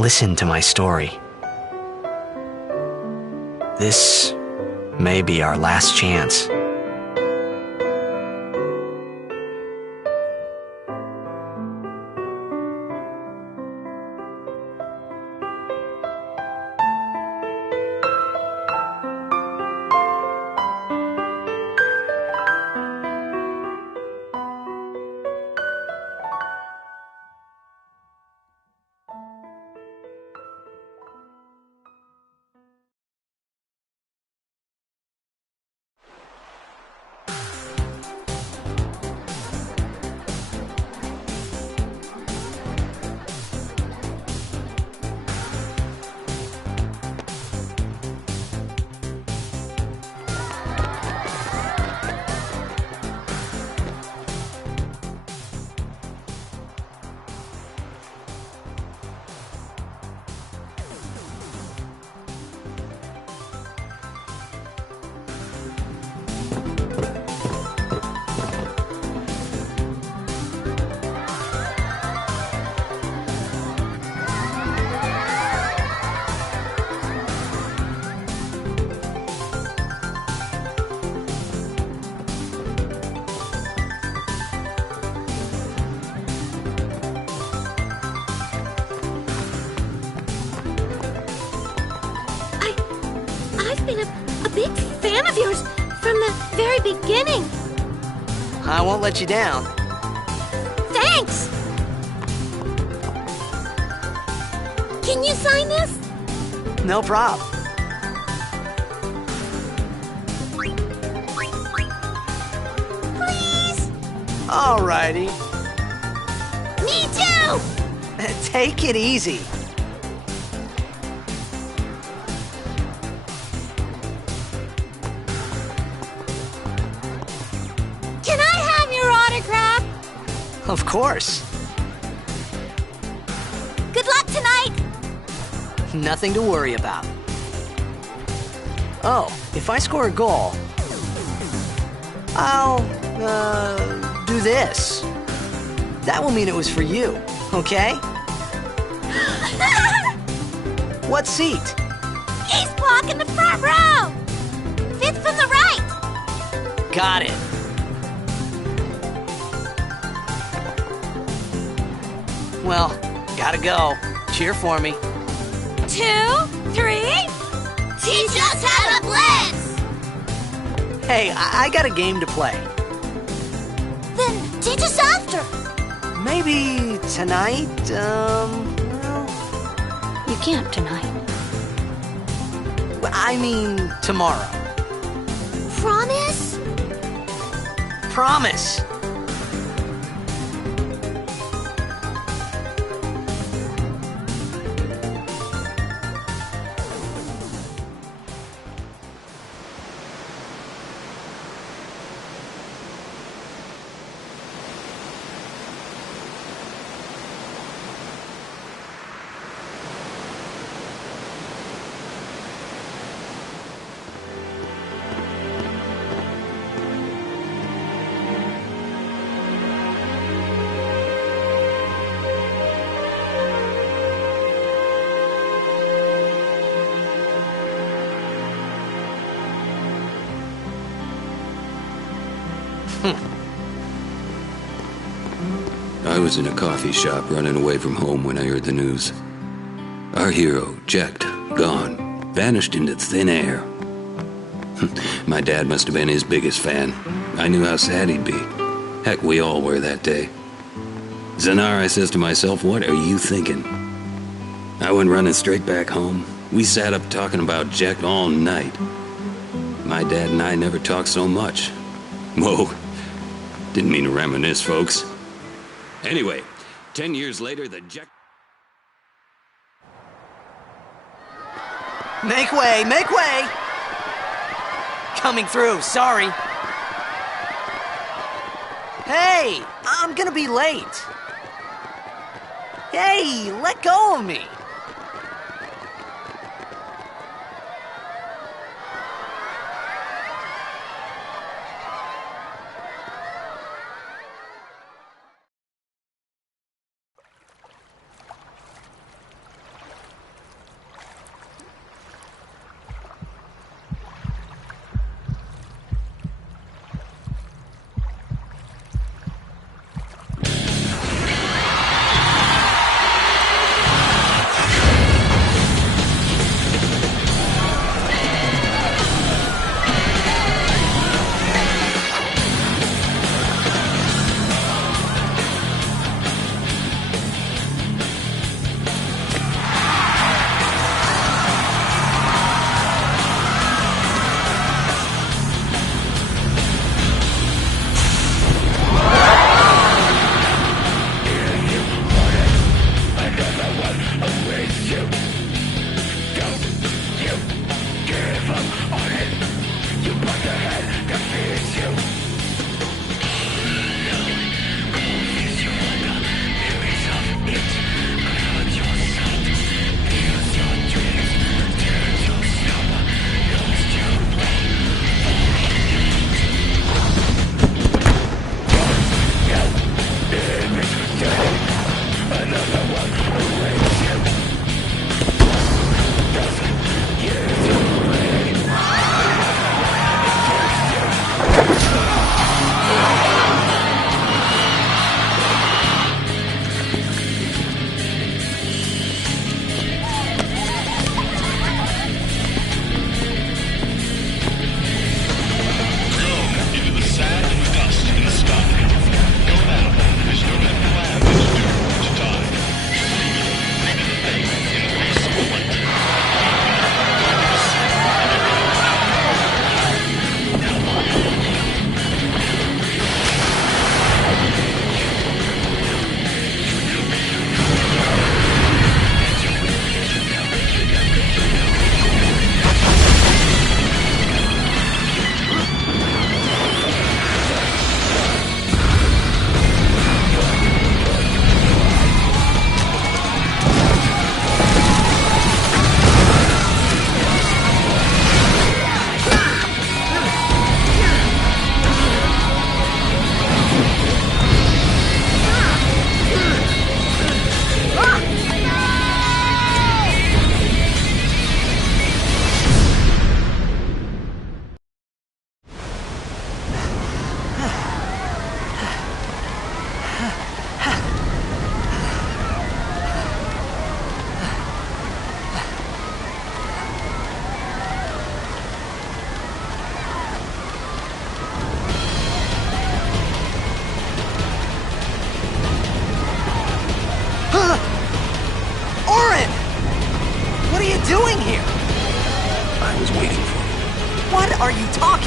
listen to my story. This may be our last chance. Beginning. I won't let you down. Thanks! Can you sign this? No problem. Please? Alrighty. Me too! Take it easy. Of course. Good luck tonight! Nothing to worry about. Oh, if I score a goal, I'll, do this. That will mean it was for you, okay? What seat? Ace block in the front row! Fifth from the right! Got it. Well, gotta go. Cheer for me. 2, 3... Teach us how to blitz! Hey, I got a game to play. Then teach us after. Maybe tonight, well... You can't tonight. I mean, tomorrow. Promise? Promise. I was in a coffee shop running away from home when I heard the news. Our hero, checked, gone, vanished into thin air. My dad must have been his biggest fan. I knew how sad he'd be. Heck, we all were that day. Zanar, I says to myself, what are you thinking? I went running straight back home. We sat up talking about Jack all night. My dad and I never talked so much. Whoa. Didn't mean to reminisce, folks. Anyway, 10 years later, the Jack... Make way! Make way! Coming through, sorry. Hey! I'm gonna be late. Hey! Let go of me!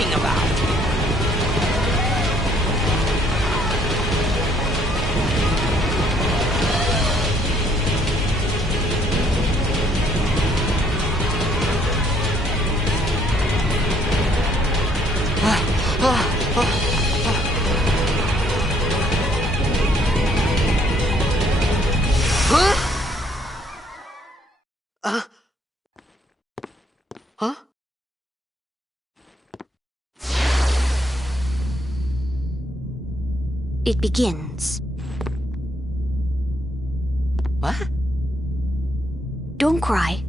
talking about? Huh? It begins. What? Don't cry.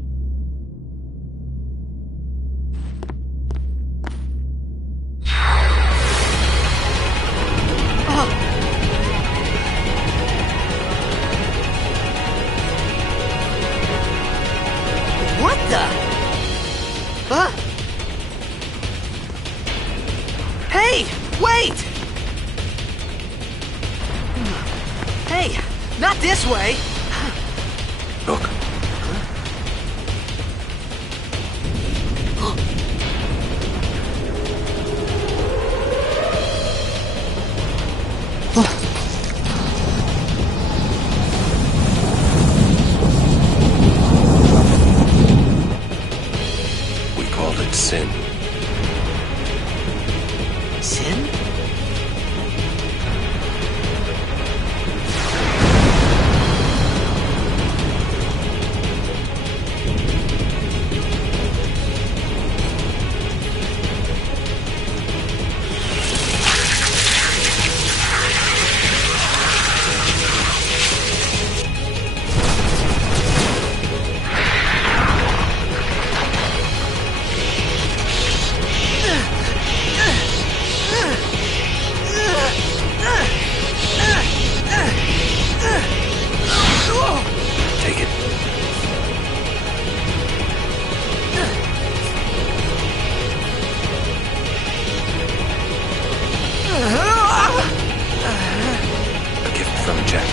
What the? Huh? Hey, wait! Hey, not this way! Look. We called it sin. Sin? Take it. A gift from Jack.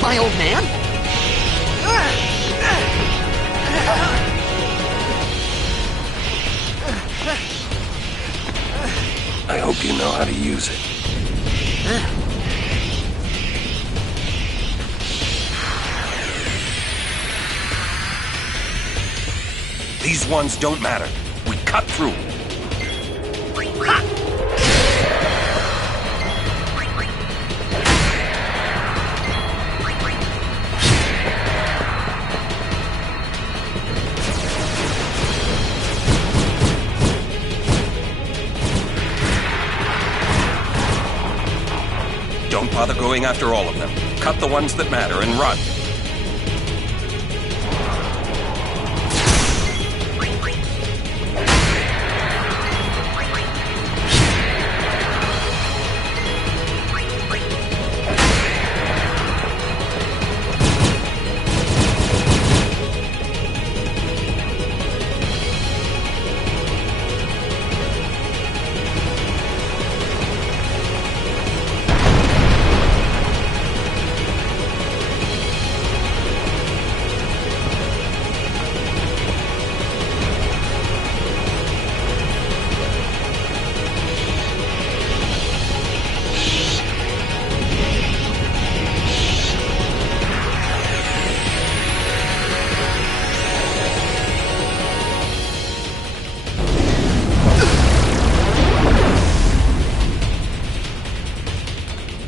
My old man? I hope you know how to use it. These ones don't matter. We cut through. Don't bother going after all of them. Cut the ones that matter and run.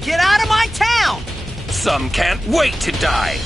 Get out of my town! Some can't wait to die.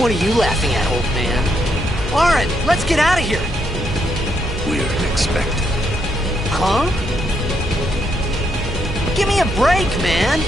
What are you laughing at, old man? Aaron, let's get out of here! We're expected. Huh? Give me a break, man!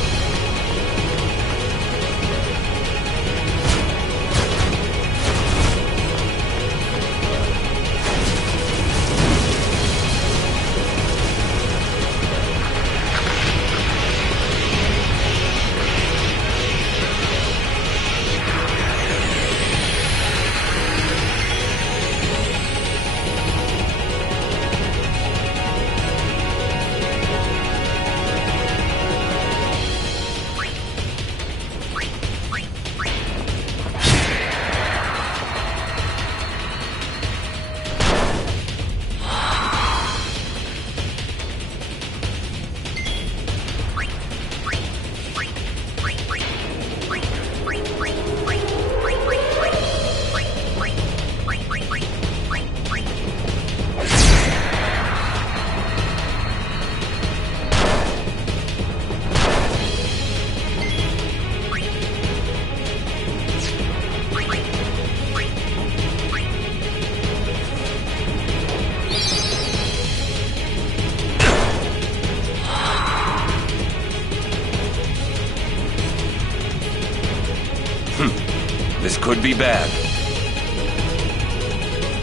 This could be bad.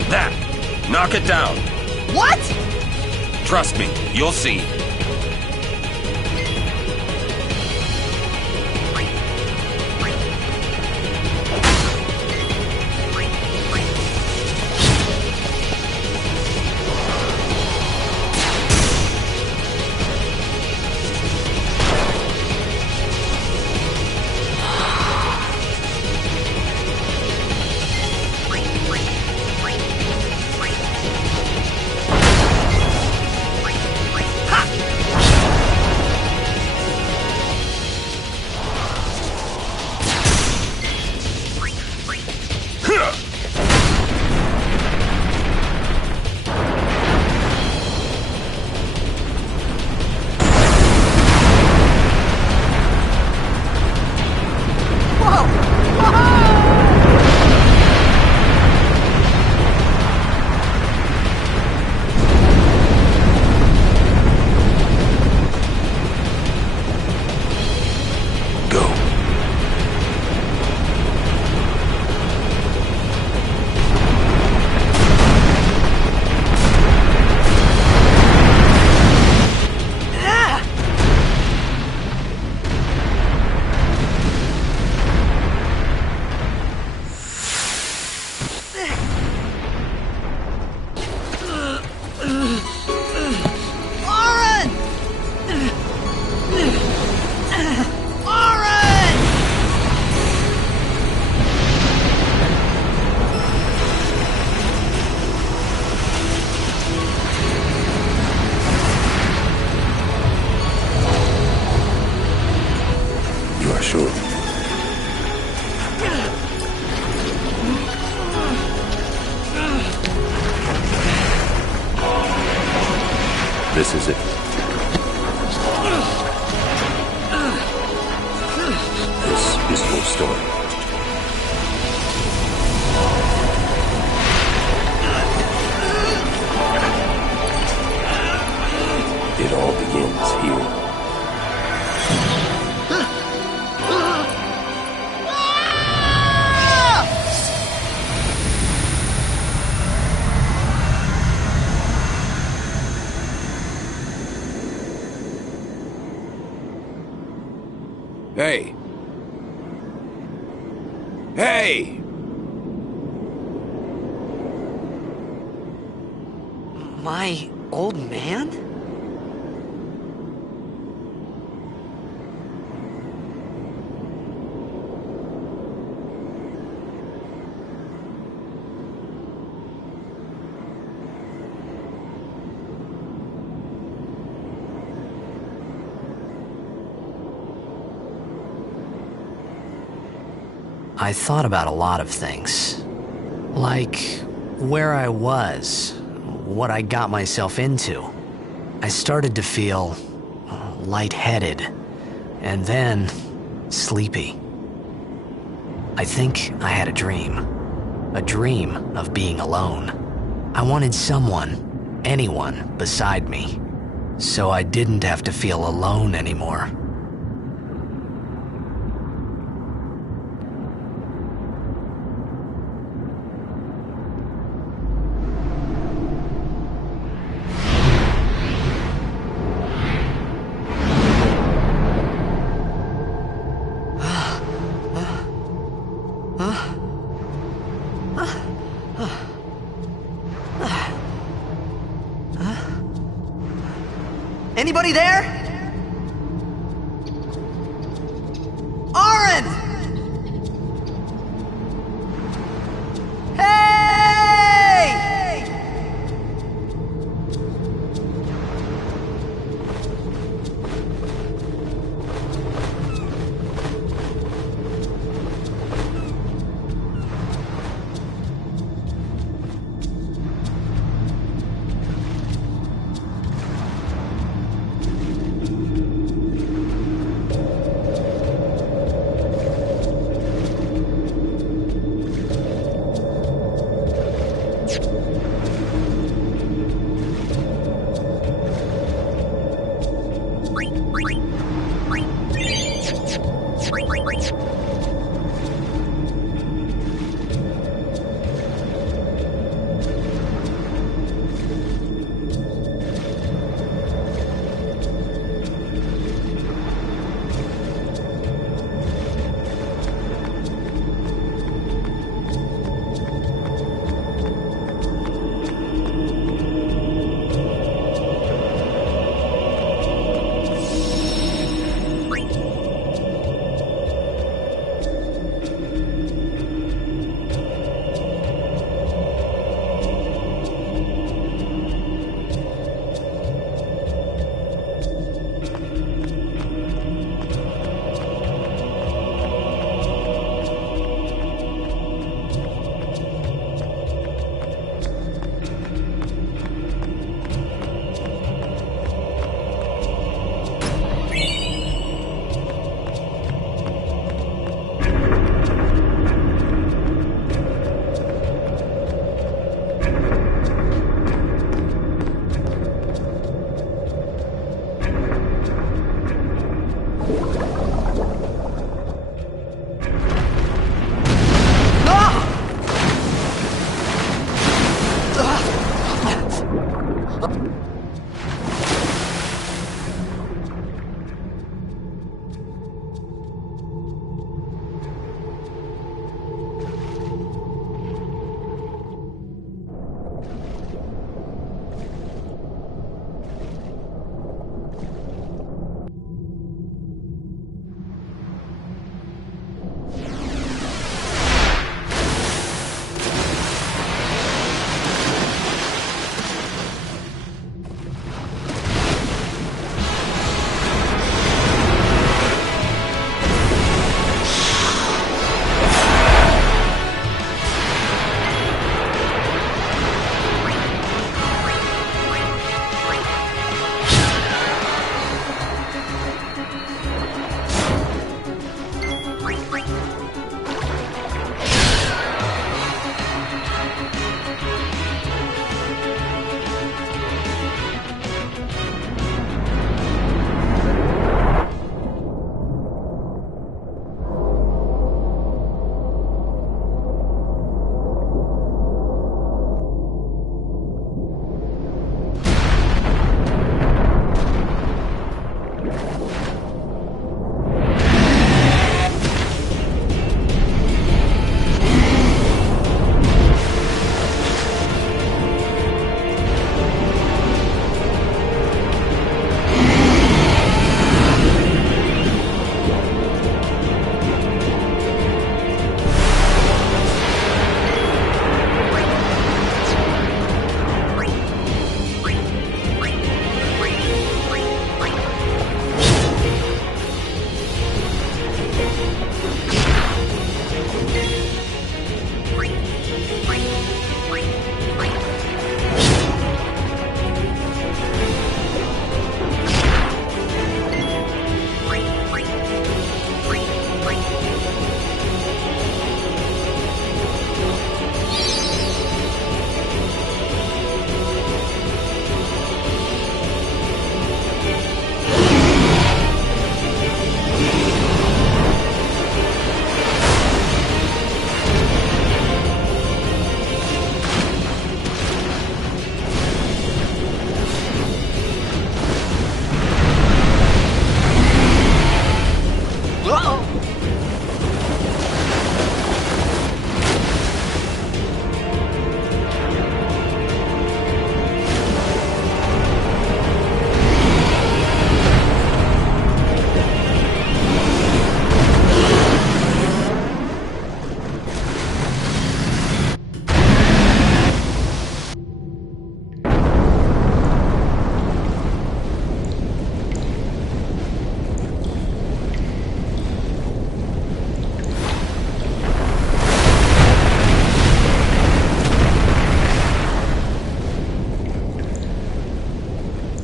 That! Knock it down! What?! Trust me, you'll see. Sure. This is it. This is your story. It all begins here. Hey! Hey! My old man? I thought about a lot of things. Like where I was, what I got myself into. I started to feel lightheaded, and then sleepy. I think I had a dream. A dream of being alone. I wanted someone, anyone, beside me, so I didn't have to feel alone anymore. Anybody there? Aaron! Hey!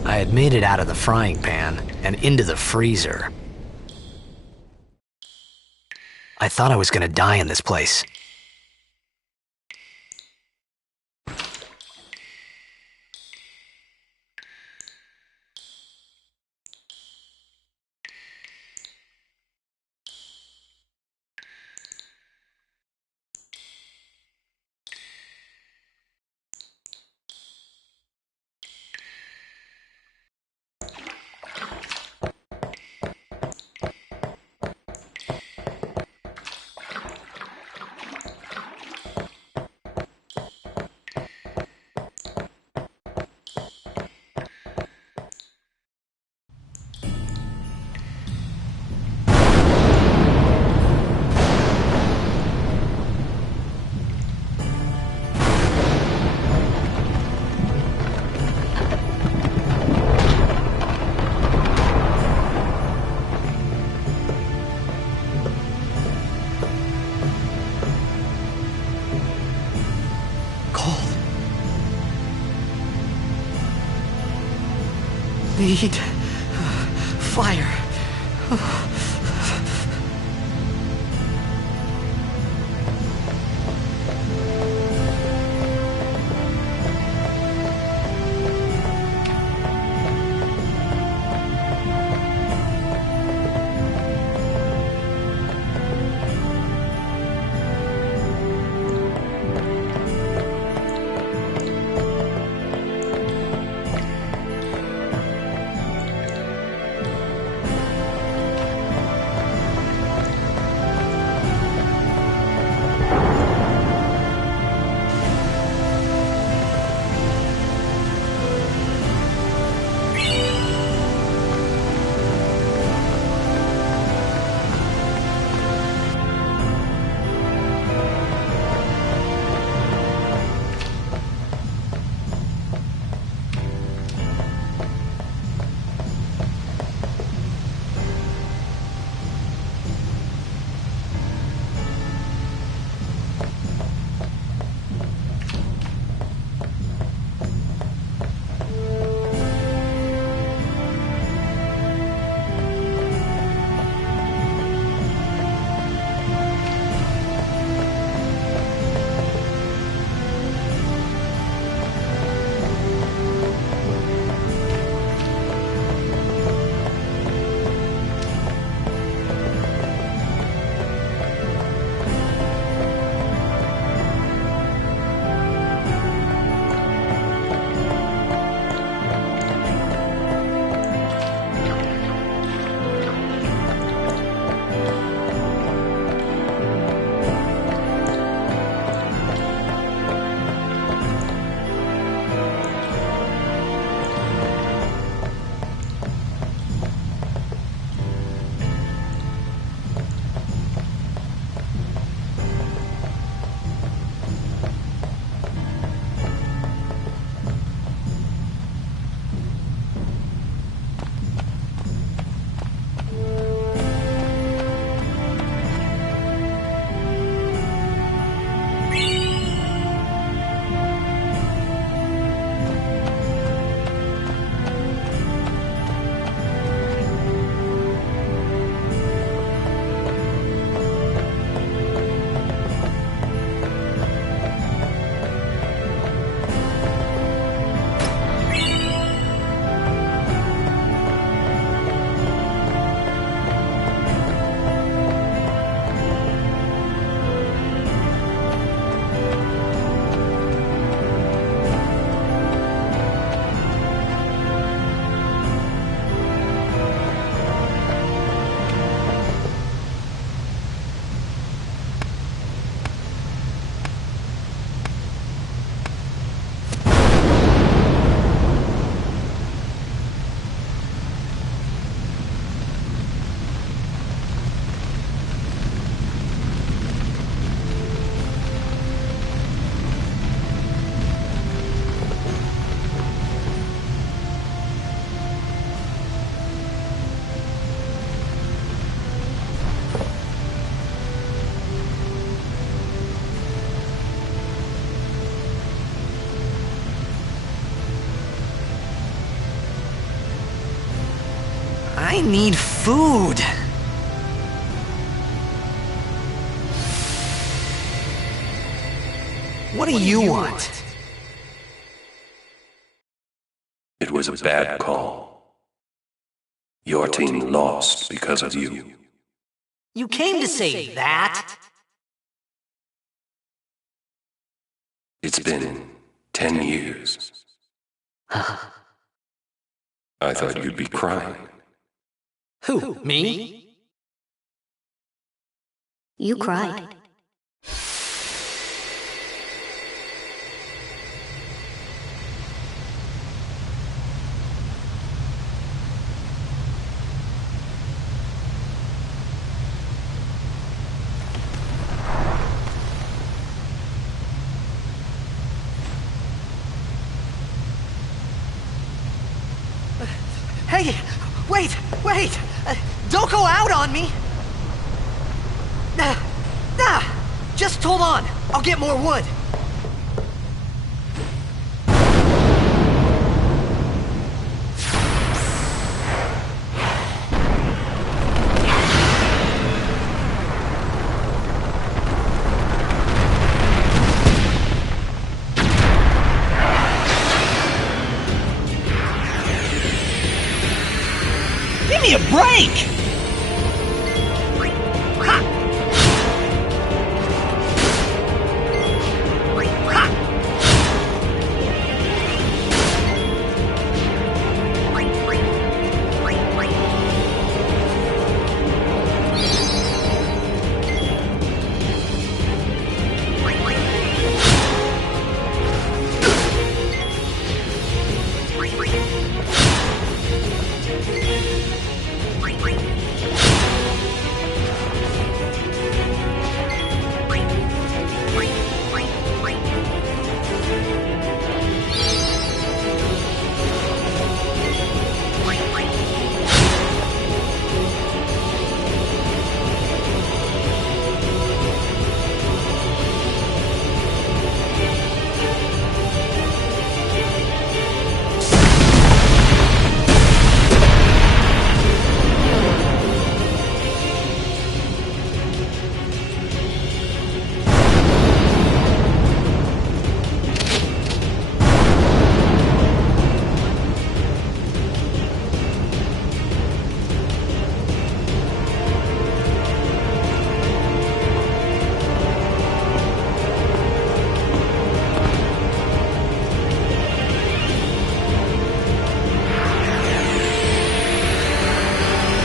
I had made it out of the frying pan and into the freezer. I thought I was gonna die in this place. Need fire. I need food. What do you want? It was a bad call. Your team lost because of you. You came to say that? It's been 10 years. I thought you'd be crying. Who, me? You cried. Hey, wait! Don't go out on me! Just hold on. I'll get more wood. Give me a break!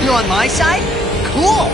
You on my side? Cool!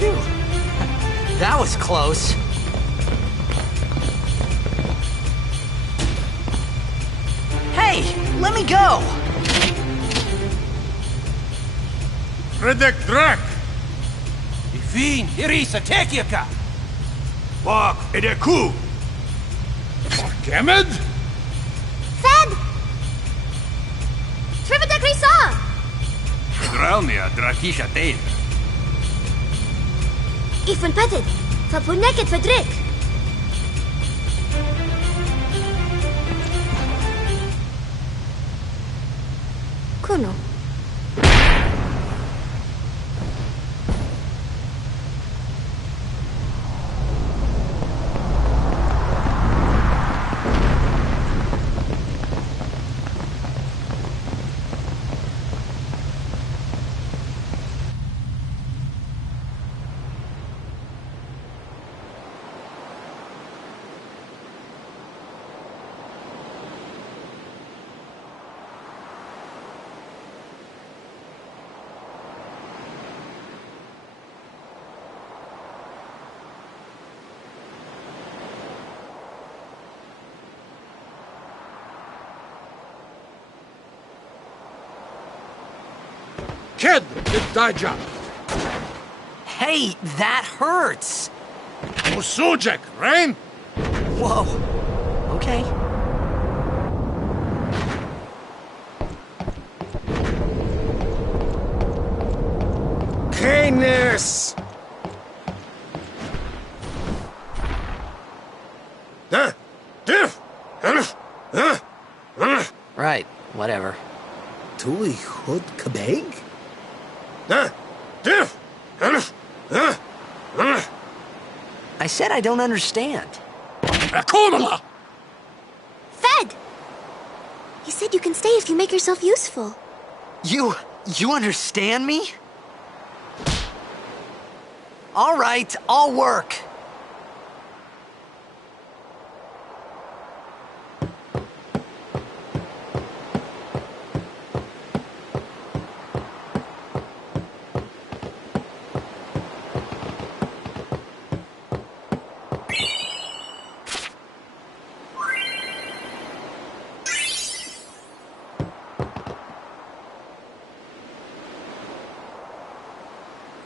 Phew. That was close. Hey, let me go! Redek Drak! Ifin, Irisa, Tekiaka! Bak Edeku! Kemed? Fed! Trividak Risa! Dralnia Drakisha Tain. Ifun Petted! Fapuneket Fedrik! kuno. Kid, it daja. Hey, that hurts! Musujek, rain? Whoa. Okay. Canis! Right, whatever. Tuli Hood Kabeg? I said I don't understand. Akumala! Fed! He said you can stay if you make yourself useful. You understand me? All right, I'll work.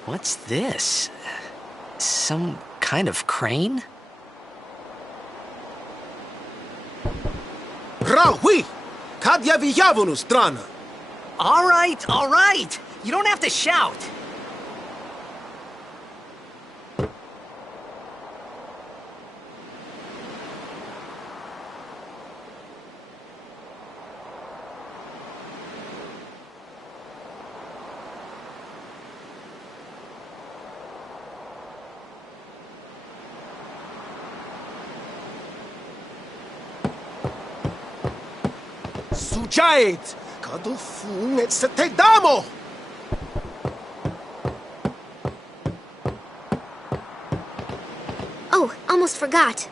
What's this? Some kind of crane? Rahui! Kadja Vijavonu strana! All right. You don't have to shout. Sujait! Kadufun et setedamo! Oh, almost forgot.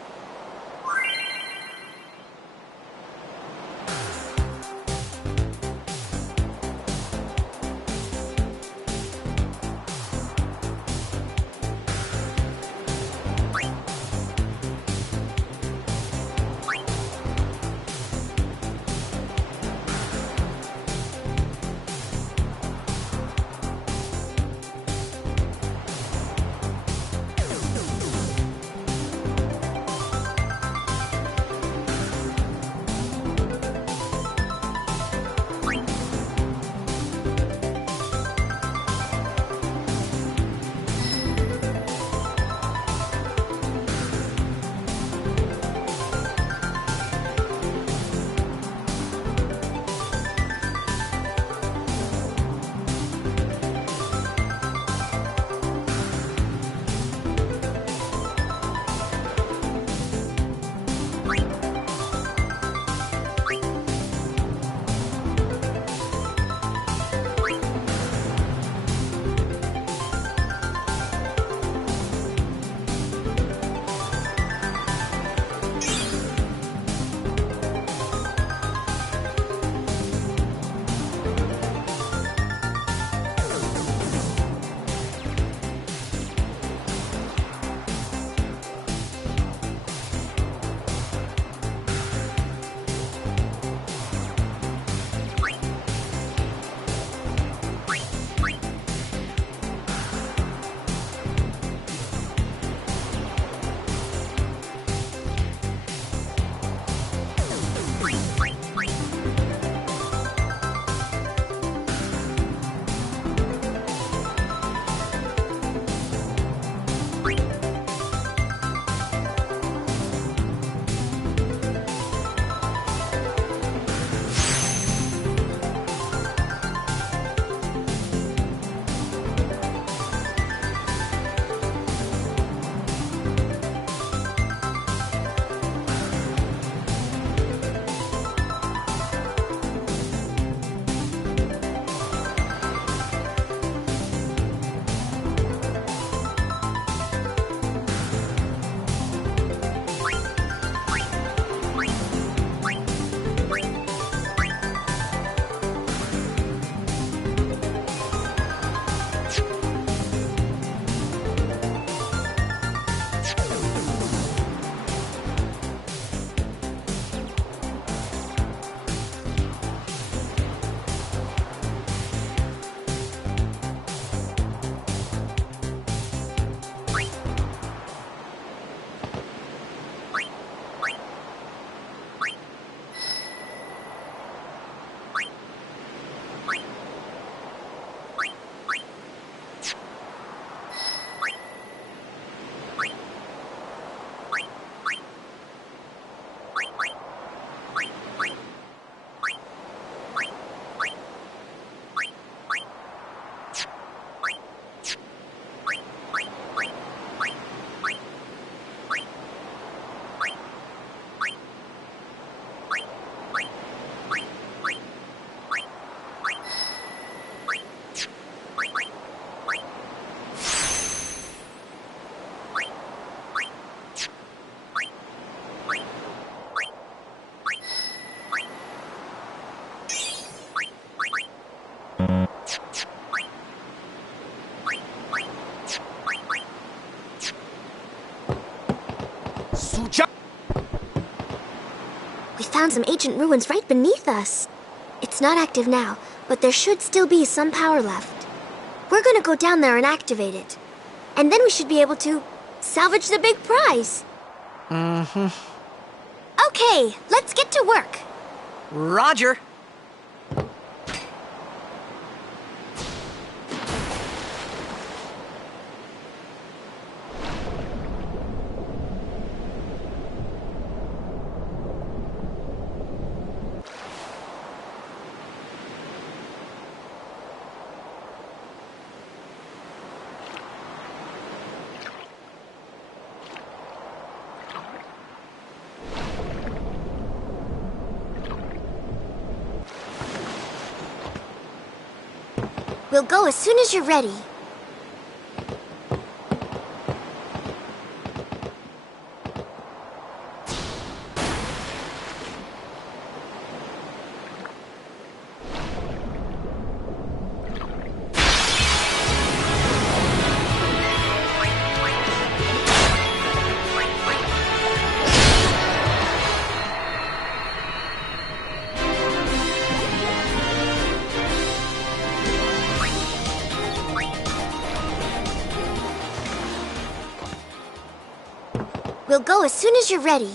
We found some ancient ruins right beneath us. It's not active now, but there should still be some power left. We're gonna go down there and activate it. And then we should be able to salvage the big prize. Mm-hmm. Okay, let's get to work. Roger. We'll go as soon as you're ready. We'll go as soon as you're ready.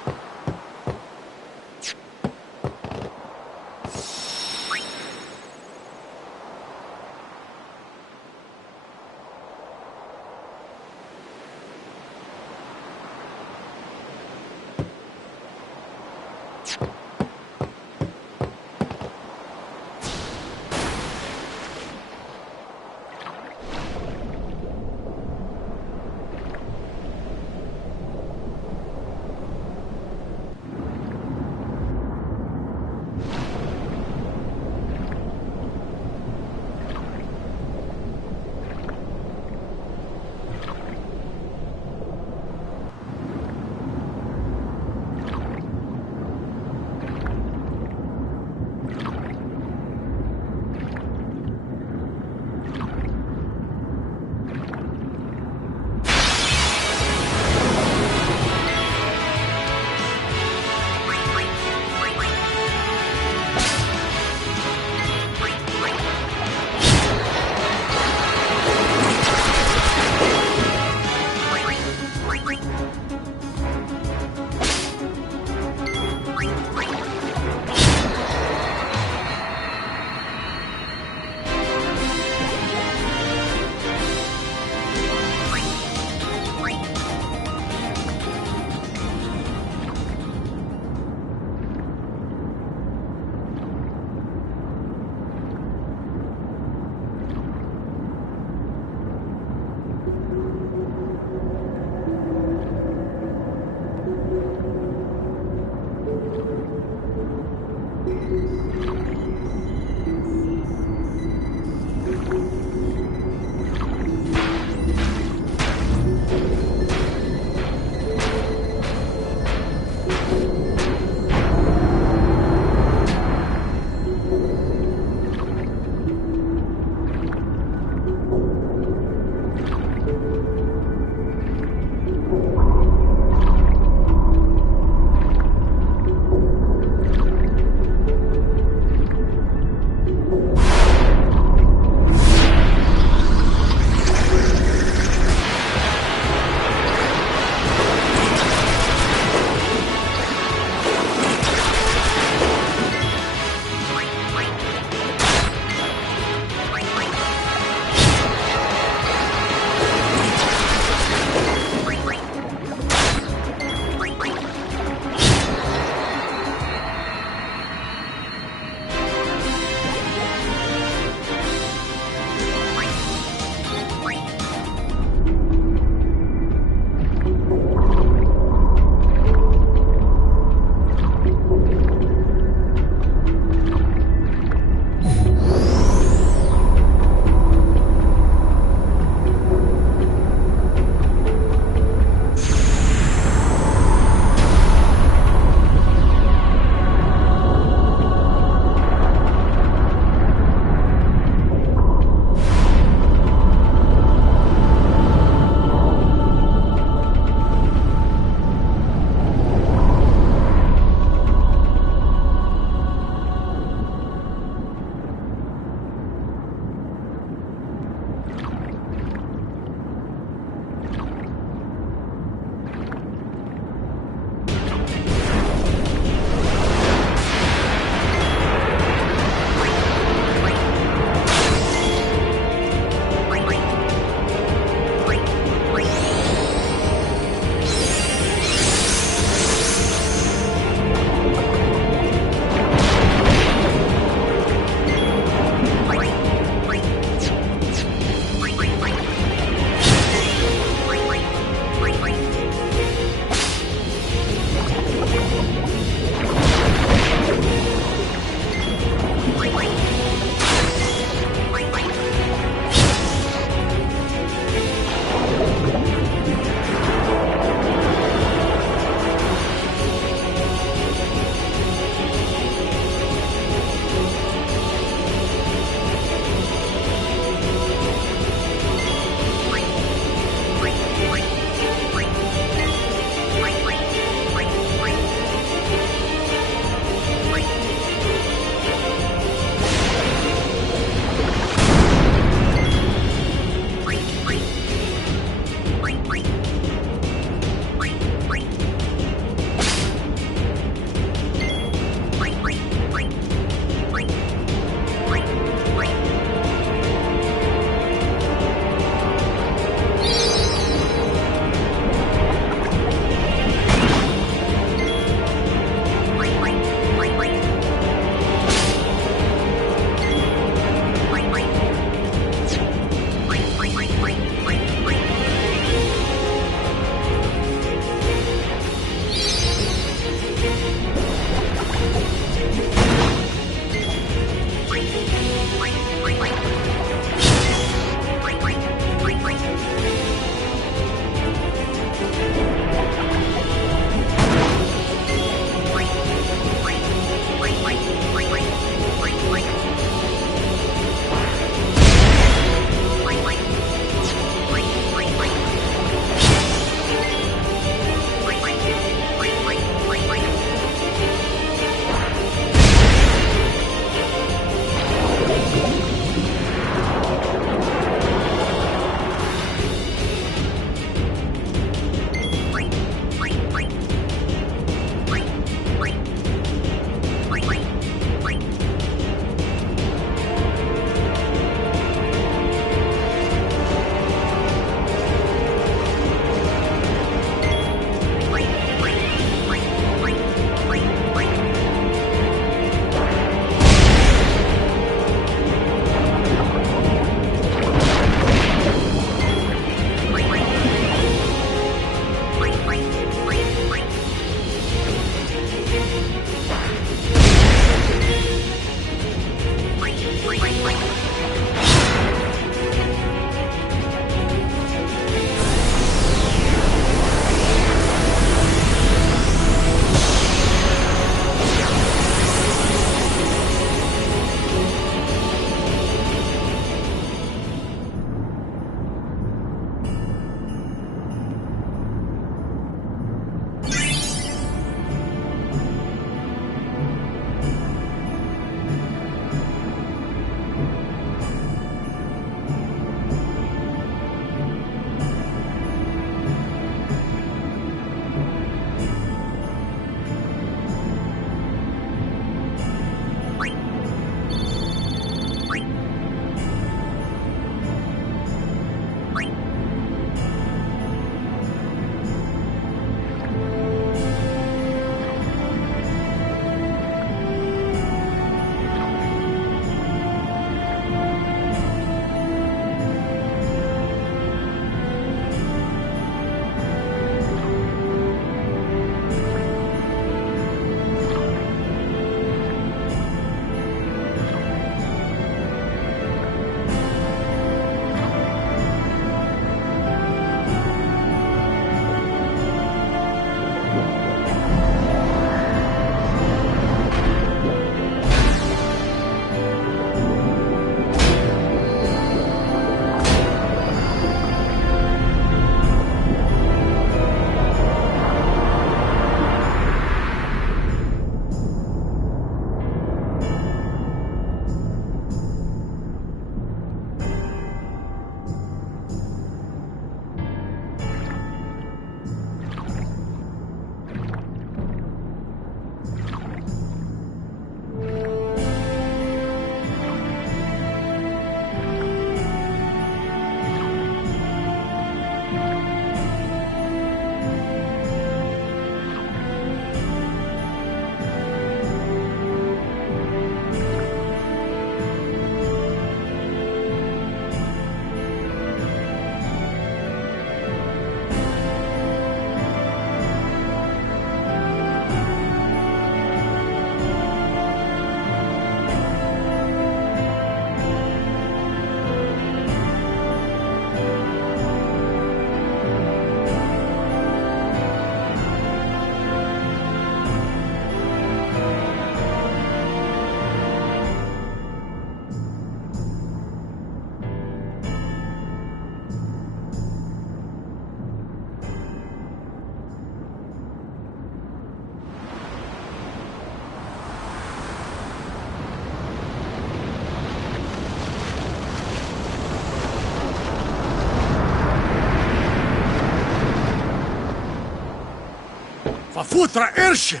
Verfutra Irsche!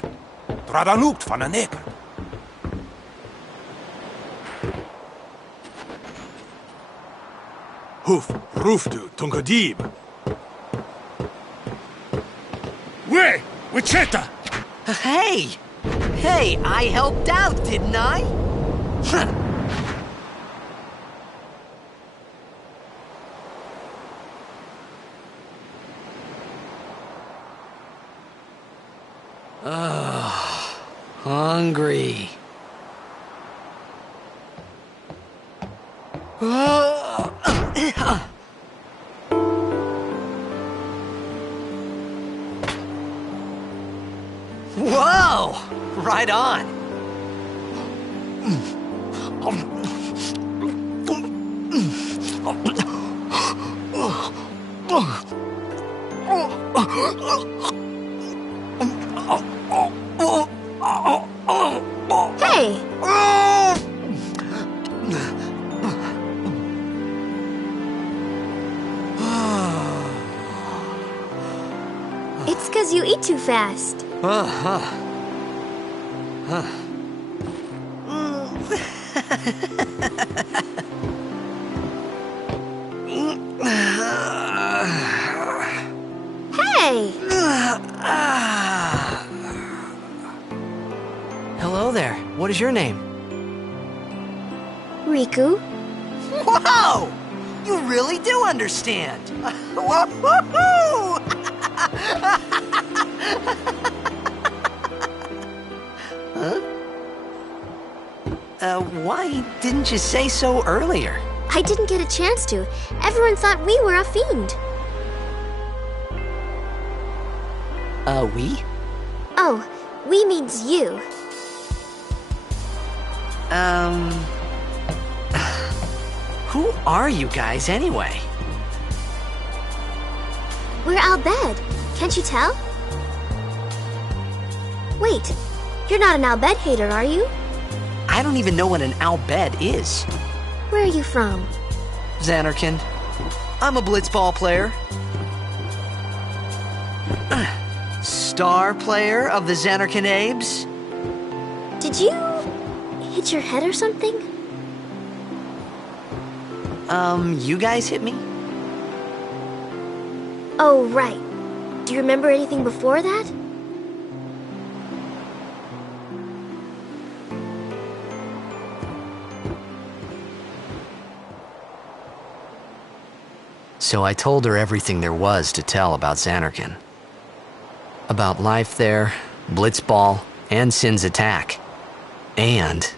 Tradanukt van een neker. Huf, ruftu, tungodib. We, Wicheta! Hey! Hey, I helped out, didn't I? Hungry. Whoa! Right on. Hey! It's 'cause you eat too fast. Hey! Hello there. What is your name? Riku? Whoa! You really do understand. Woo-hoo-hoo! Huh? Why didn't you say so earlier? I didn't get a chance to. Everyone thought we were a fiend. We? Oh, we means you. Who are you guys anyway? We're Albed. Can't you tell? Wait, you're not an Albed hater, are you? I don't even know what an Albed is. Where are you from? Xanarkin. I'm a blitzball player. Star player of the Xanarkin Abes. Did you hit your head or something? You guys hit me? Oh, right. Do you remember anything before that? So I told her everything there was to tell about Xanarkin. About life there, Blitzball, and Sin's attack. And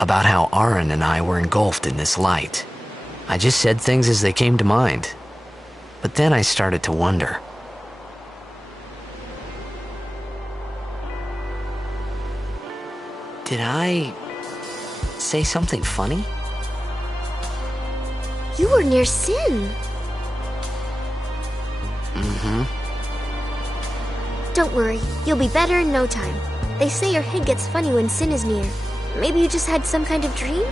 about how Aaron and I were engulfed in this light. I just said things as they came to mind. But then I started to wonder. Did I say something funny? You were near Sin. Don't worry, you'll be better in no time. They say your head gets funny when Sin is near. Maybe you just had some kind of dream?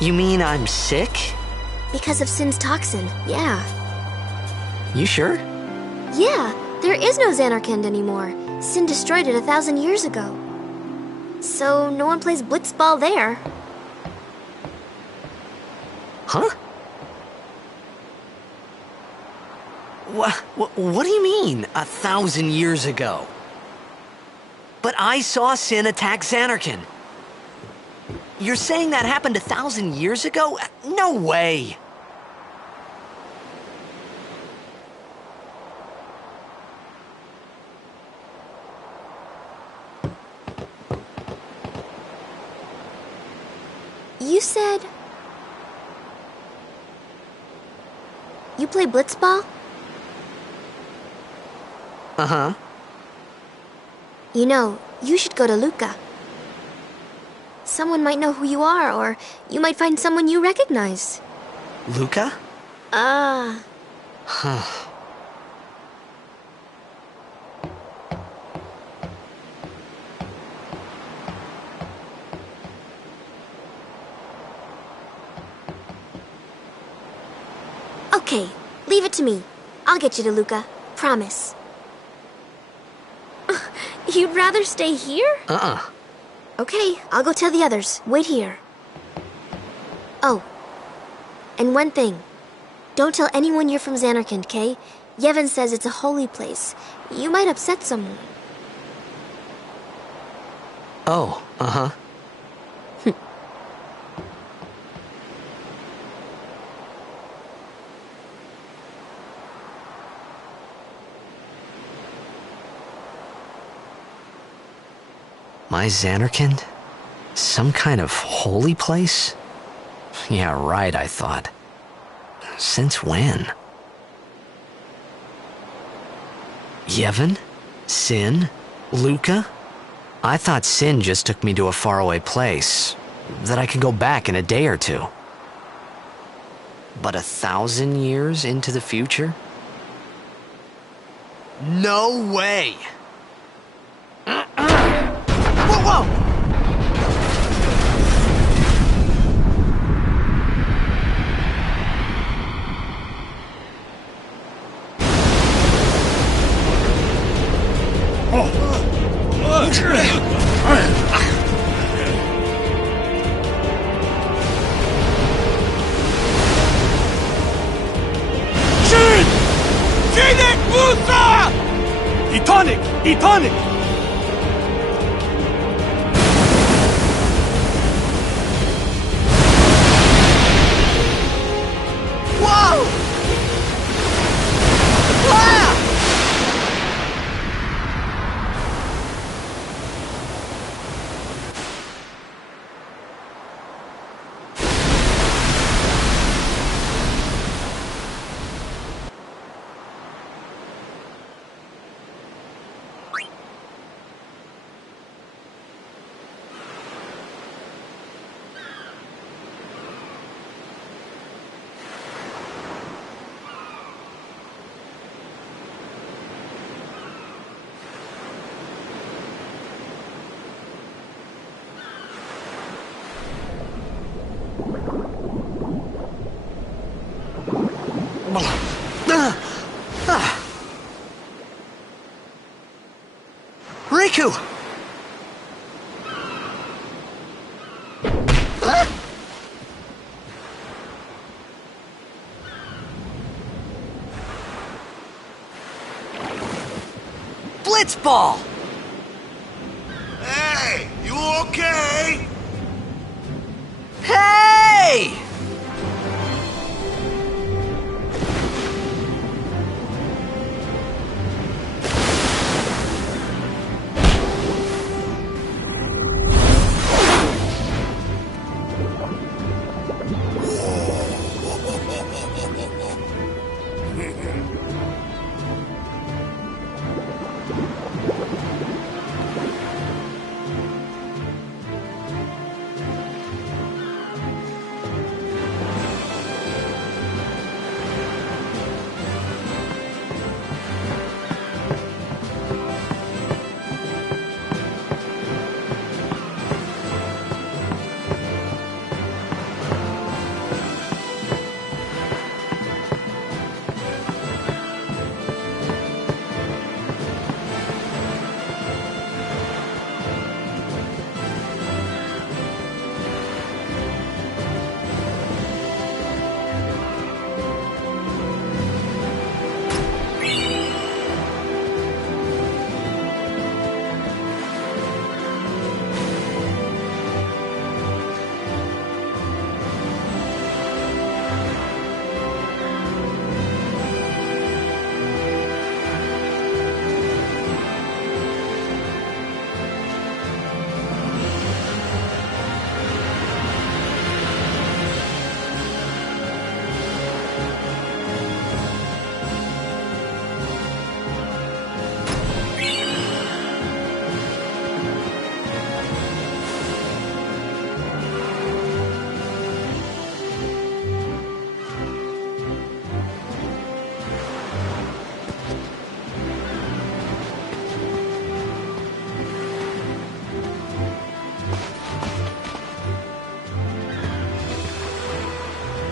You mean I'm sick? Because of Sin's toxin, yeah. You sure? Yeah, there is no Xanarkand anymore. Sin destroyed it 1,000 years ago. So no one plays blitzball there. Huh? What do you mean, 1,000 years ago? But I saw Sin attack Xanarkin. You're saying that happened 1,000 years ago? No way! You said... You play blitzball? Uh-huh. You know, you should go to Luca. Someone might know who you are, or you might find someone you recognize. Luca? Ah. Huh. Okay, Leave it to me. I'll get you to Luca. Promise. You'd rather stay here? Okay, I'll go tell the others. Wait here. Oh. And one thing. Don't tell anyone you're from Zanarkand, okay? Yevon says it's a holy place. You might upset someone. Oh, My Zanarkand? Some kind of holy place? Yeah, right, I thought. Since when? Yevon? Sin? Luca? I thought Sin just took me to a faraway place, that I could go back in a day or two. But 1,000 years into the future? No way! Whoa! Etonic! Whoa! Ah! Riku! Blitzball! Hey, you okay? Hey!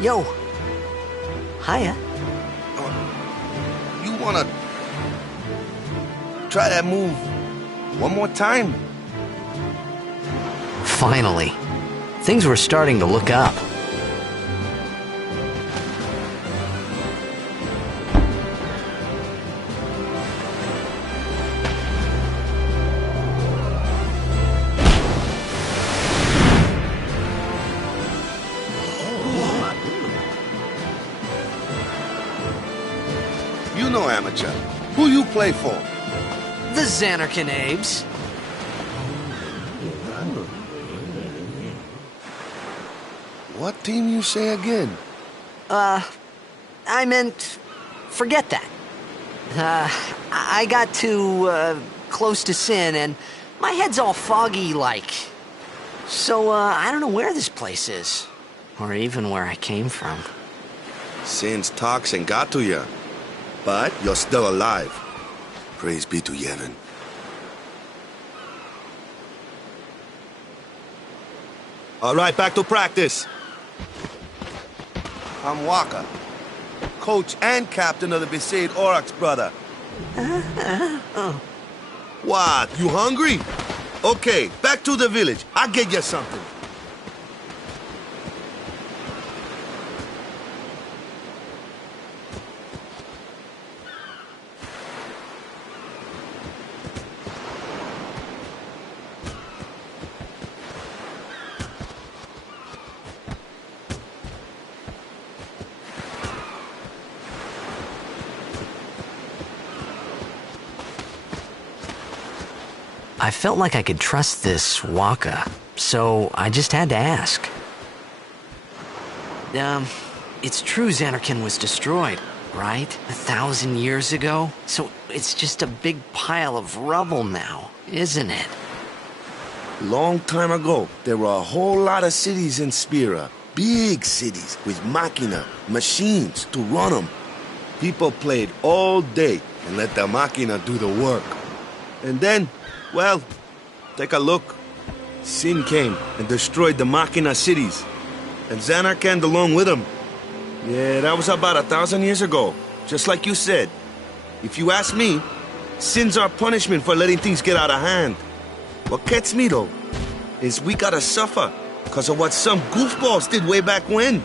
Yo. Hiya. wanna try that move one more time? Finally, things were starting to look up. You know, amateur. Who you play for? The Xanarkin Abes. What team you say again? I meant, forget that. I got too, close to Sin, and my head's all foggy like. So, I don't know where this place is. Or even where I came from. Sin's toxin got to you. But you're still alive. Praise be to Yevon. All right, back to practice. I'm Waka, coach and captain of the Besaid Aurochs, brother. What, you hungry? Okay, back to the village. I'll get you something. I felt like I could trust this Waka, so I just had to ask. It's true Xanarkin was destroyed, right? 1,000 years ago? So it's just a big pile of rubble now, isn't it? Long time ago, there were a whole lot of cities in Spira. Big cities with machina, machines to run them. People played all day and let the machina do the work. And then, well, take a look. Sin came and destroyed the machina cities. And Xanarkand along with him. Yeah, that was about 1,000 years ago. Just like you said. If you ask me, Sin's our punishment for letting things get out of hand. What gets me, though, is we gotta suffer because of what some goofballs did way back when.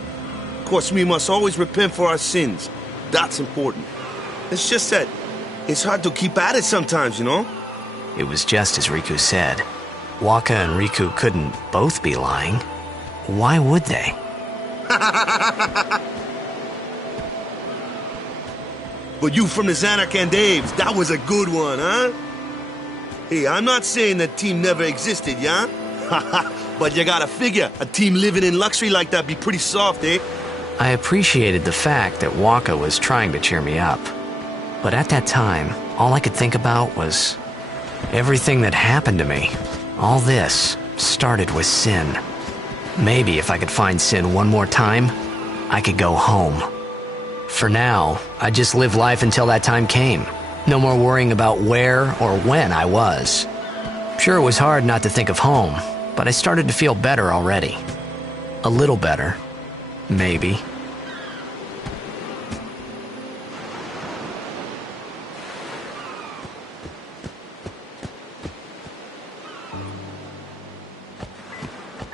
Of course, we must always repent for our sins. That's important. It's just that it's hard to keep at it sometimes, you know? It was just as Riku said. Waka and Riku couldn't both be lying. Why would they? But you from the Xanarkand Abes, that was a good one, huh? Hey, I'm not saying that team never existed, yeah? But you gotta figure, a team living in luxury like that be pretty soft, eh? I appreciated the fact that Waka was trying to cheer me up. But at that time, all I could think about was everything that happened to me. All this started with Sin. Maybe if I could find Sin one more time, I could go home. For now, I just live life until that time came. No more worrying about where or when I was. Sure, it was hard not to think of home, but I started to feel better already. A little better, maybe.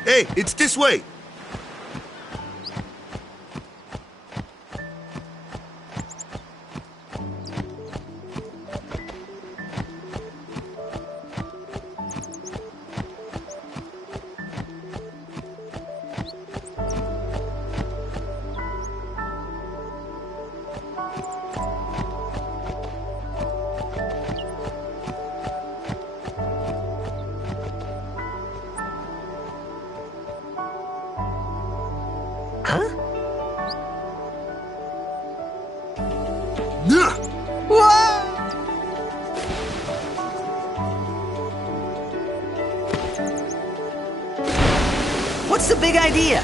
Hey, it's this way. What's the big idea?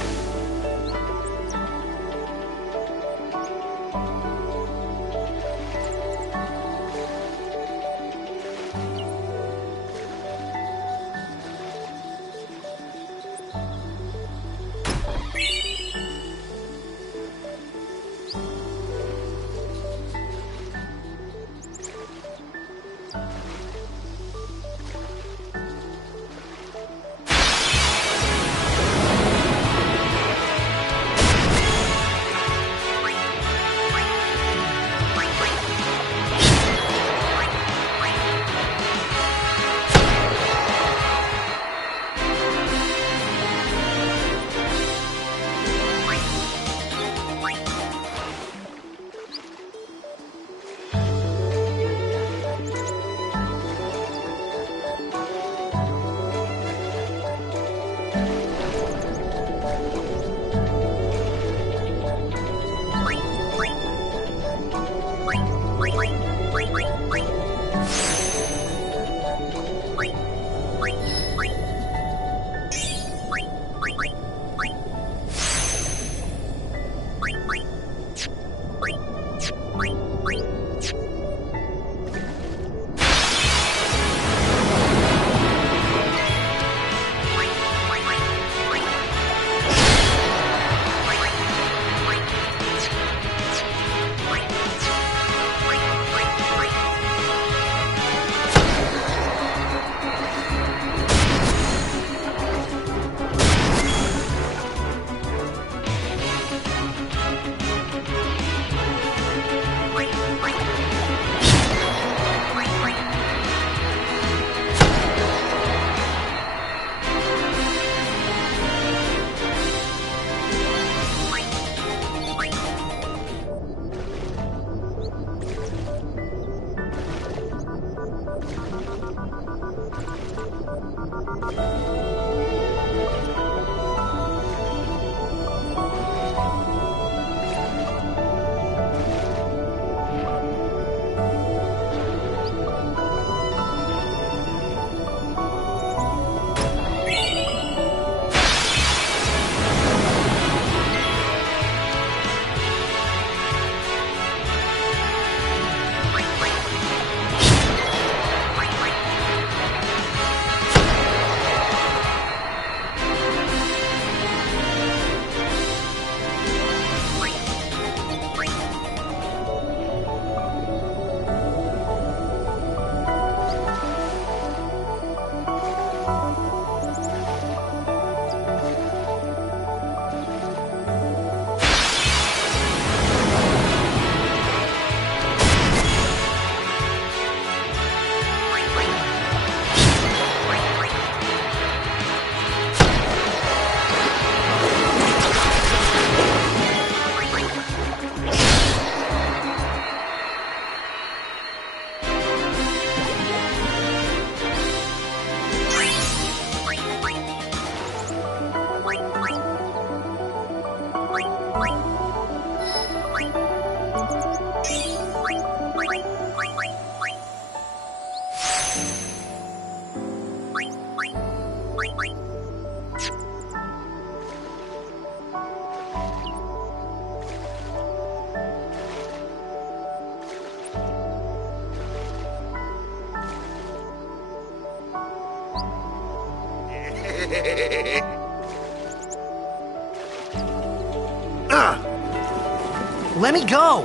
Let me go!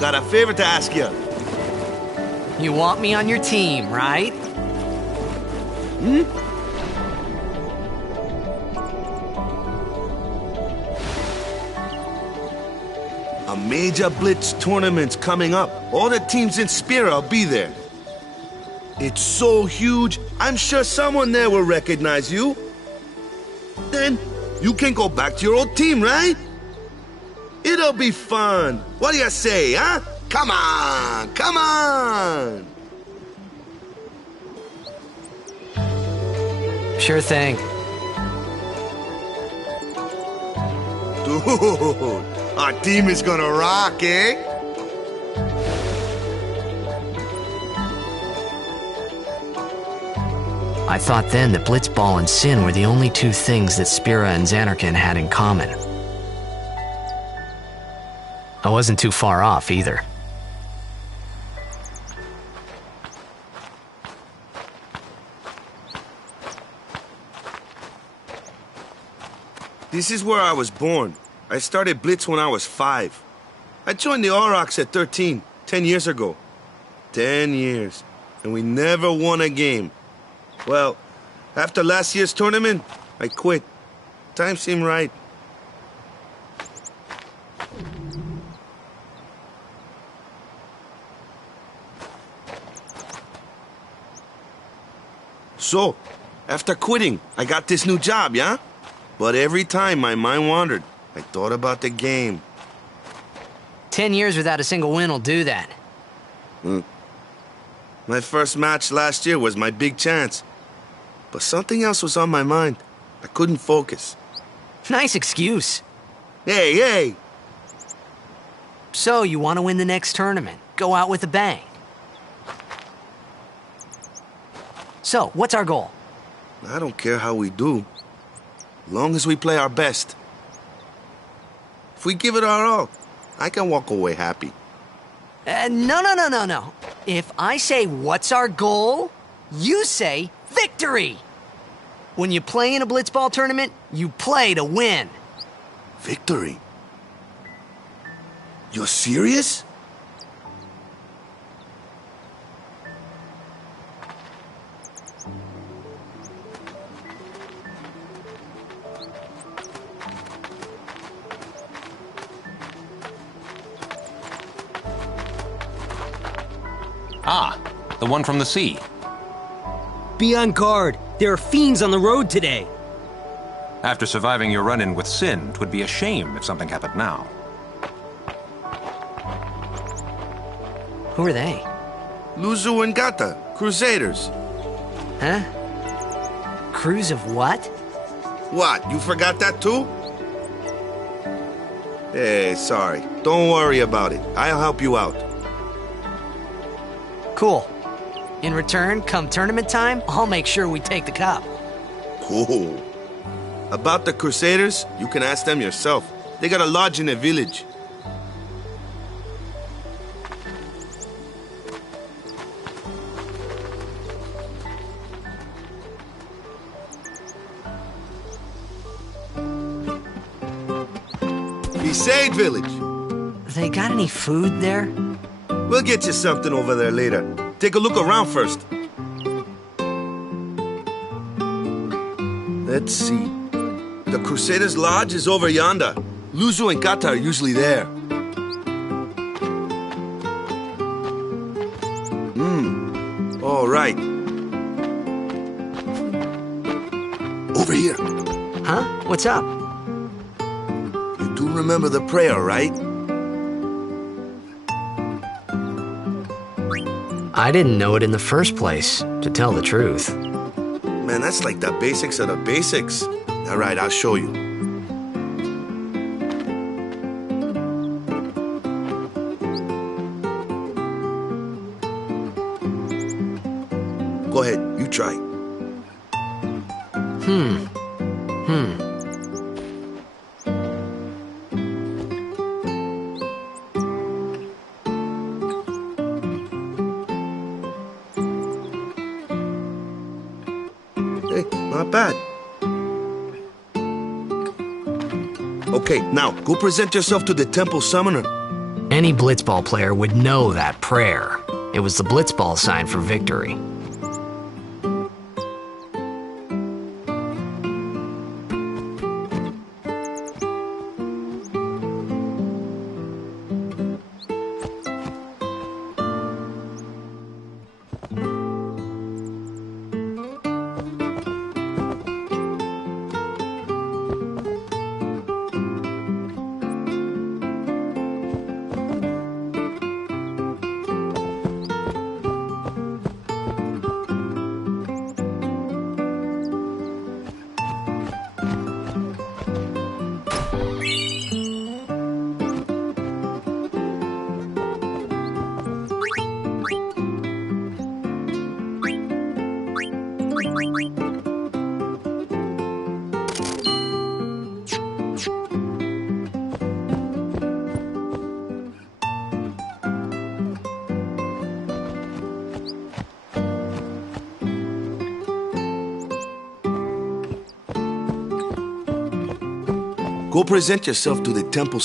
Got a favor to ask you. You want me on your team, right? A major blitz tournament's coming up. All the teams in Spira will be there. It's so huge, I'm sure someone there will recognize you. Then you can go back to your old team, right? It'll be fun. What do you say, huh? Come on, come on! Sure thing. Dude, our team is gonna rock, eh? I thought then that Blitzball and Sin were the only two things that Spira and Xanarkin had in common. I wasn't too far off either. This is where I was born. I started Blitz when I was 5. I joined the Aurochs at 13, 10 years ago. 10 years, and we never won a game. Well, after last year's tournament, I quit. Time seemed right. So, after quitting, I got this new job, yeah? But every time my mind wandered, I thought about the game. 10 years without a single win will do that. My first match last year was my big chance. But something else was on my mind. I couldn't focus. Nice excuse. Hey, hey! So, you want to win the next tournament? Go out with a bang. So, what's our goal? I don't care how we do. Long as we play our best. If we give it our all, I can walk away happy. No. If I say, what's our goal? You say, victory! When you play in a blitzball tournament, you play to win. Victory? You're serious? Ah, the one from the sea. Be on guard. There are fiends on the road today. After surviving your run-in with Sin, 'twould be a shame if something happened now. Who are they? Luzu and Gata, Crusaders. Huh? Crews of what? What, you forgot that too? Hey, sorry. Don't worry about it. I'll help you out. Cool. In return, come tournament time, I'll make sure we take the cup. Cool. About the Crusaders, you can ask them yourself. They got a lodge in the village. Besaid Village. They got any food there? We'll get you something over there later. Take a look around first. Let's see. The Crusaders' Lodge is over yonder. Luzu and Gata are usually there. All right. Over here. Huh? What's up? You do remember the prayer, right? I didn't know it in the first place, to tell the truth. Man, that's like the basics of the basics. All right, I'll show you. Go ahead, you try. Hey, not bad. Okay, now, go present yourself to the temple summoner. Any blitzball player would know that prayer. It was the blitzball sign for victory. Go present yourself to the temple.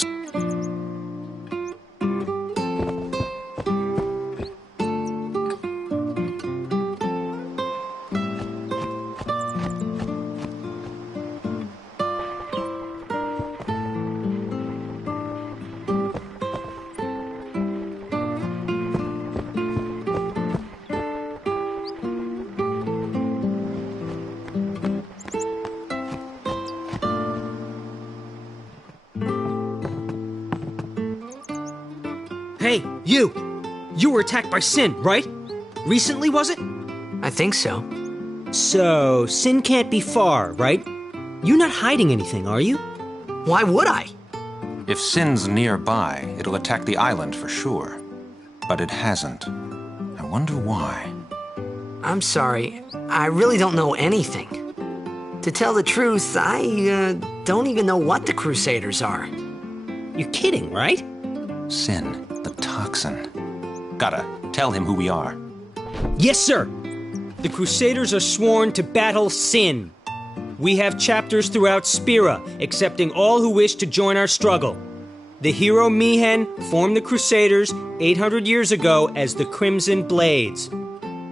Hey, you! You were attacked by Sin, right? Recently, was it? I think so. So, Sin can't be far, right? You're not hiding anything, are you? Why would I? If Sin's nearby, it'll attack the island for sure. But it hasn't. I wonder why. I'm sorry. I really don't know anything. To tell the truth, I don't even know what the Crusaders are. You're kidding, right? Sin, the toxin. Gotta tell him who we are. Yes, sir! The Crusaders are sworn to battle Sin. We have chapters throughout Spira, accepting all who wish to join our struggle. The hero Mihen formed the Crusaders 800 years ago as the Crimson Blades.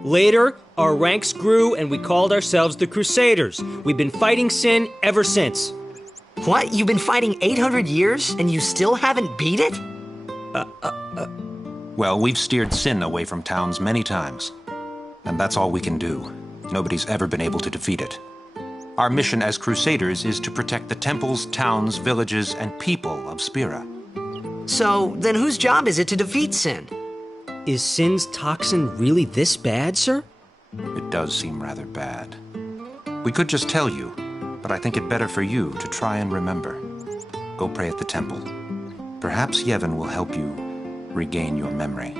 Later, our ranks grew and we called ourselves the Crusaders. We've been fighting Sin ever since. What? You've been fighting 800 years and you still haven't beat it? Well, we've steered Sin away from towns many times. And that's all we can do. Nobody's ever been able to defeat it. Our mission as Crusaders is to protect the temples, towns, villages, and people of Spira. So, then whose job is it to defeat Sin? Is Sin's toxin really this bad, sir? It does seem rather bad. We could just tell you, but I think it better for you to try and remember. Go pray at the temple. Perhaps Yevon will help you regain your memory.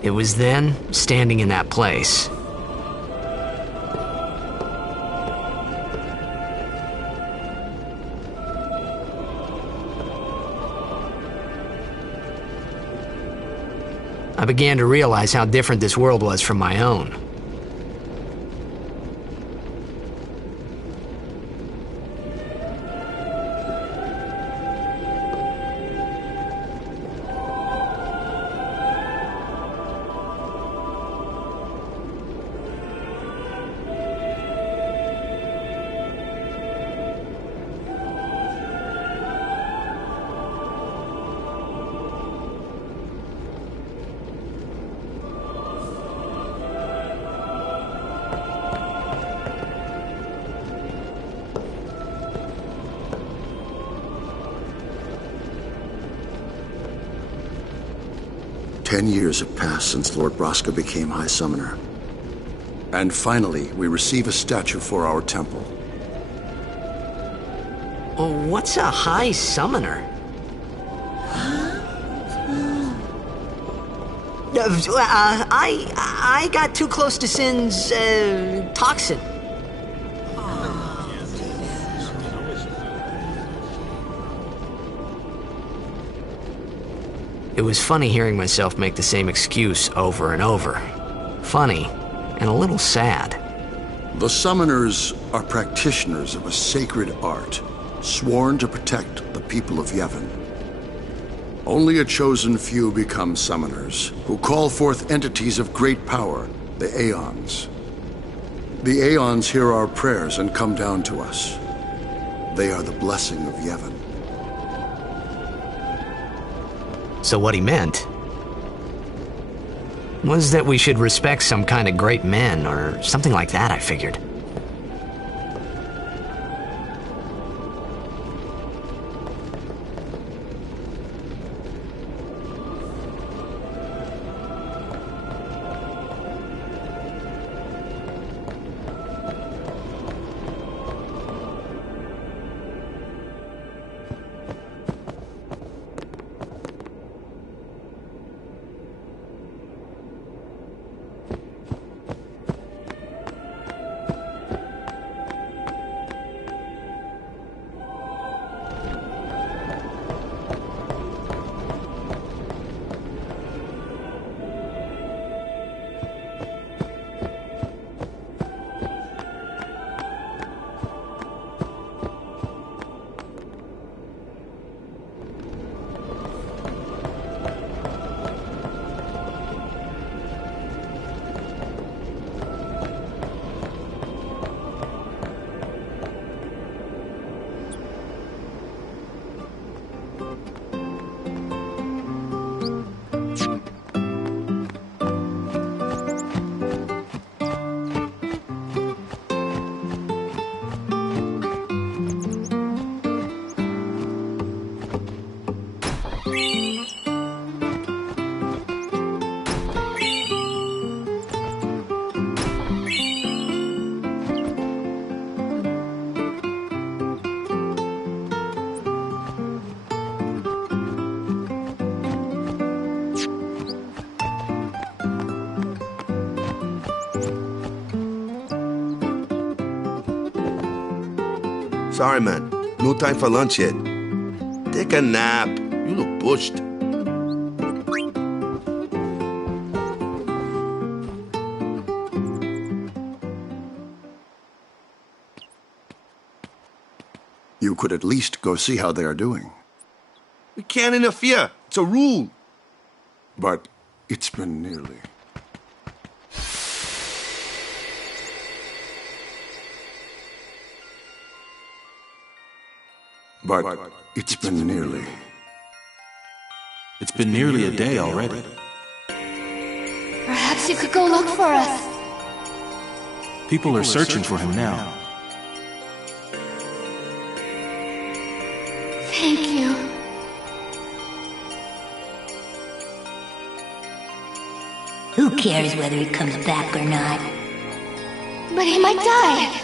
It was then, standing in that place, I began to realize how different this world was from my own. 10 years have passed since Lord Braska became High Summoner. And finally, we receive a statue for our temple. What's a High Summoner? I got too close to Sin's, toxin. It was funny hearing myself make the same excuse over and over. Funny, and a little sad. The Summoners are practitioners of a sacred art, sworn to protect the people of Yevon. Only a chosen few become Summoners, who call forth entities of great power, the Aeons. The Aeons hear our prayers and come down to us. They are the blessing of Yevon. So what he meant was that we should respect some kind of great men, or something like that, I figured. Sorry, man. No time for lunch yet. Take a nap. You look pushed. You could at least go see how they are doing. We can't interfere. It's a rule. But it's been nearly. But it's been nearly. It's been nearly a day already. Perhaps you could go look for us. People are searching for him now. Thank you. Who cares whether he comes back or not? But he might die.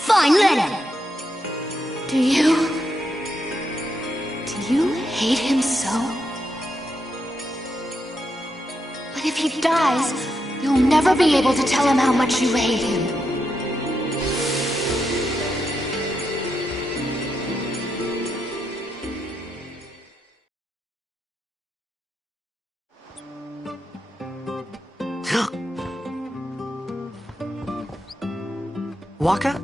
Fine, let him. Do you hate him so? But if he dies, you'll never be able to tell him how much you hate him. Waka?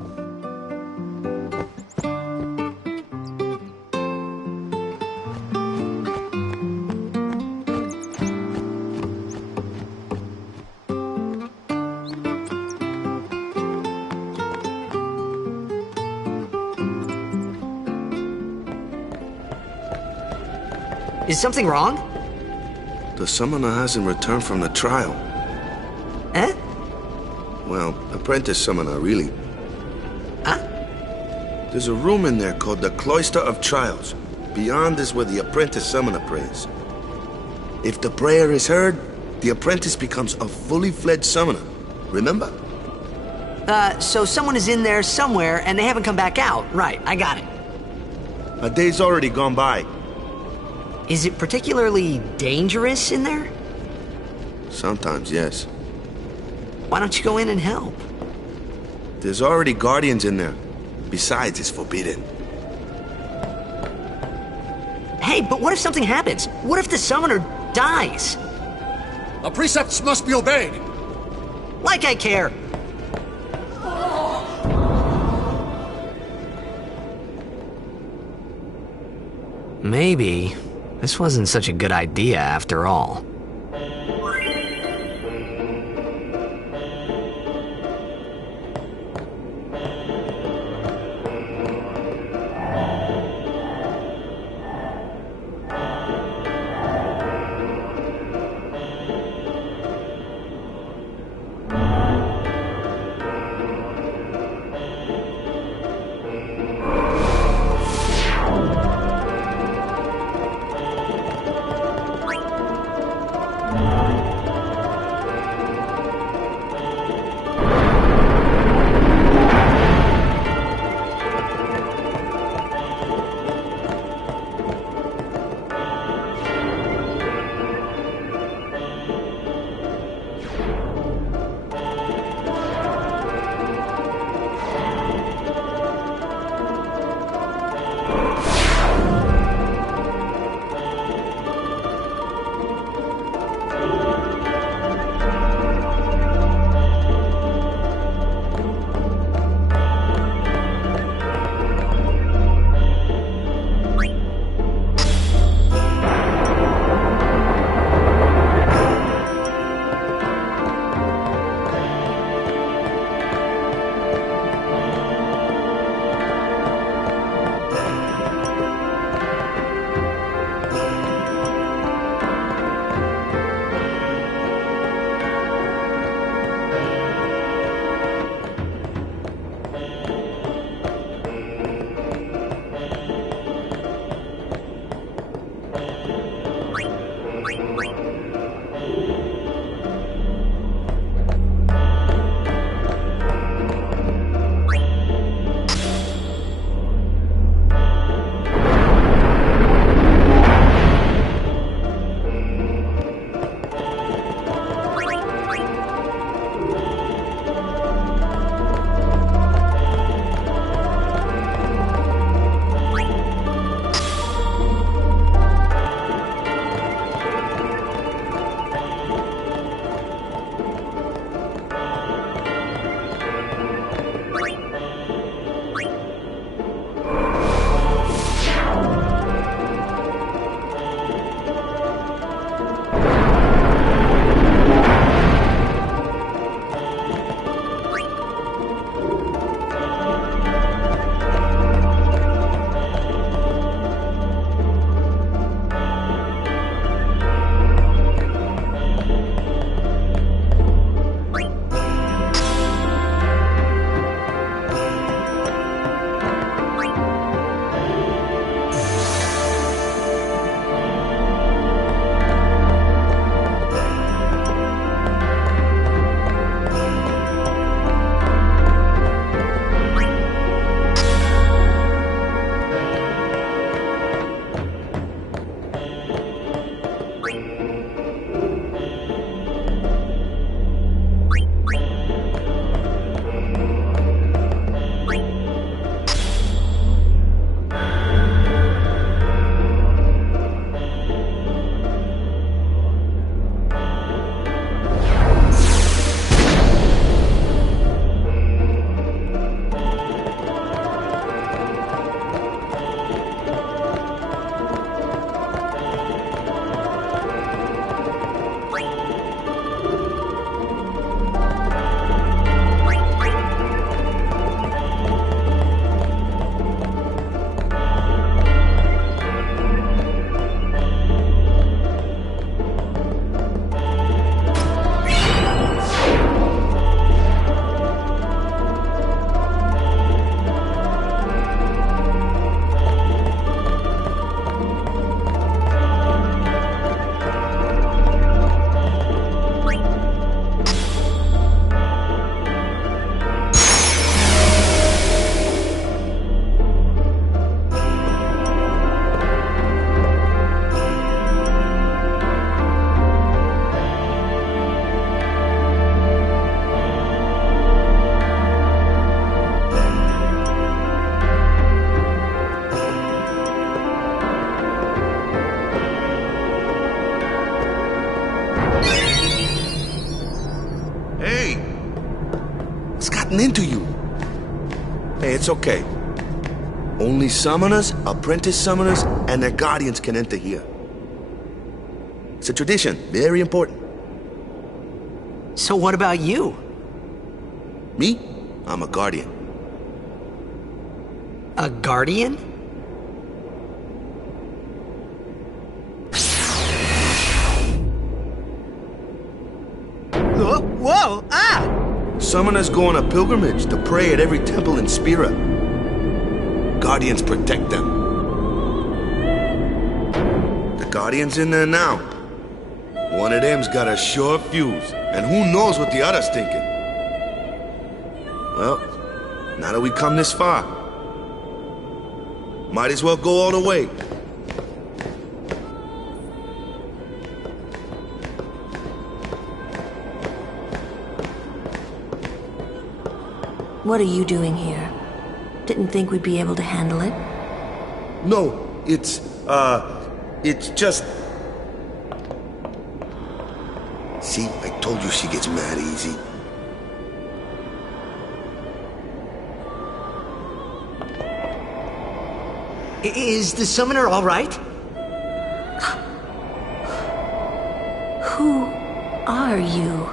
Is something wrong? The summoner hasn't returned from the trial. Eh? Well, apprentice summoner, really. Huh? There's a room in there called the Cloister of Trials. Beyond is where the apprentice summoner prays. If the prayer is heard, the apprentice becomes a fully fledged summoner. Remember? So someone is in there somewhere and they haven't come back out. Right, I got it. A day's already gone by. Is it particularly dangerous in there? Sometimes, yes. Why don't you go in and help? There's already guardians in there. Besides, it's forbidden. Hey, but what if something happens? What if the summoner dies? The precepts must be obeyed. Like I care. Maybe this wasn't such a good idea after all. gotten into you. Hey, it's okay. Only summoners, apprentice summoners, and their guardians can enter here. It's a tradition, very important. So what about you? Me? I'm a guardian. A guardian? Whoa! Ah! Summoners go on a pilgrimage to pray at every temple in Spira. Guardians protect them. The Guardian's in there now. One of them's got a short fuse, and who knows what the other's thinking. Well, now that we come this far, might as well go all the way. What are you doing here? Didn't think we'd be able to handle it? No, it's just... See, I told you she gets mad easy. Is the summoner all right? Who are you?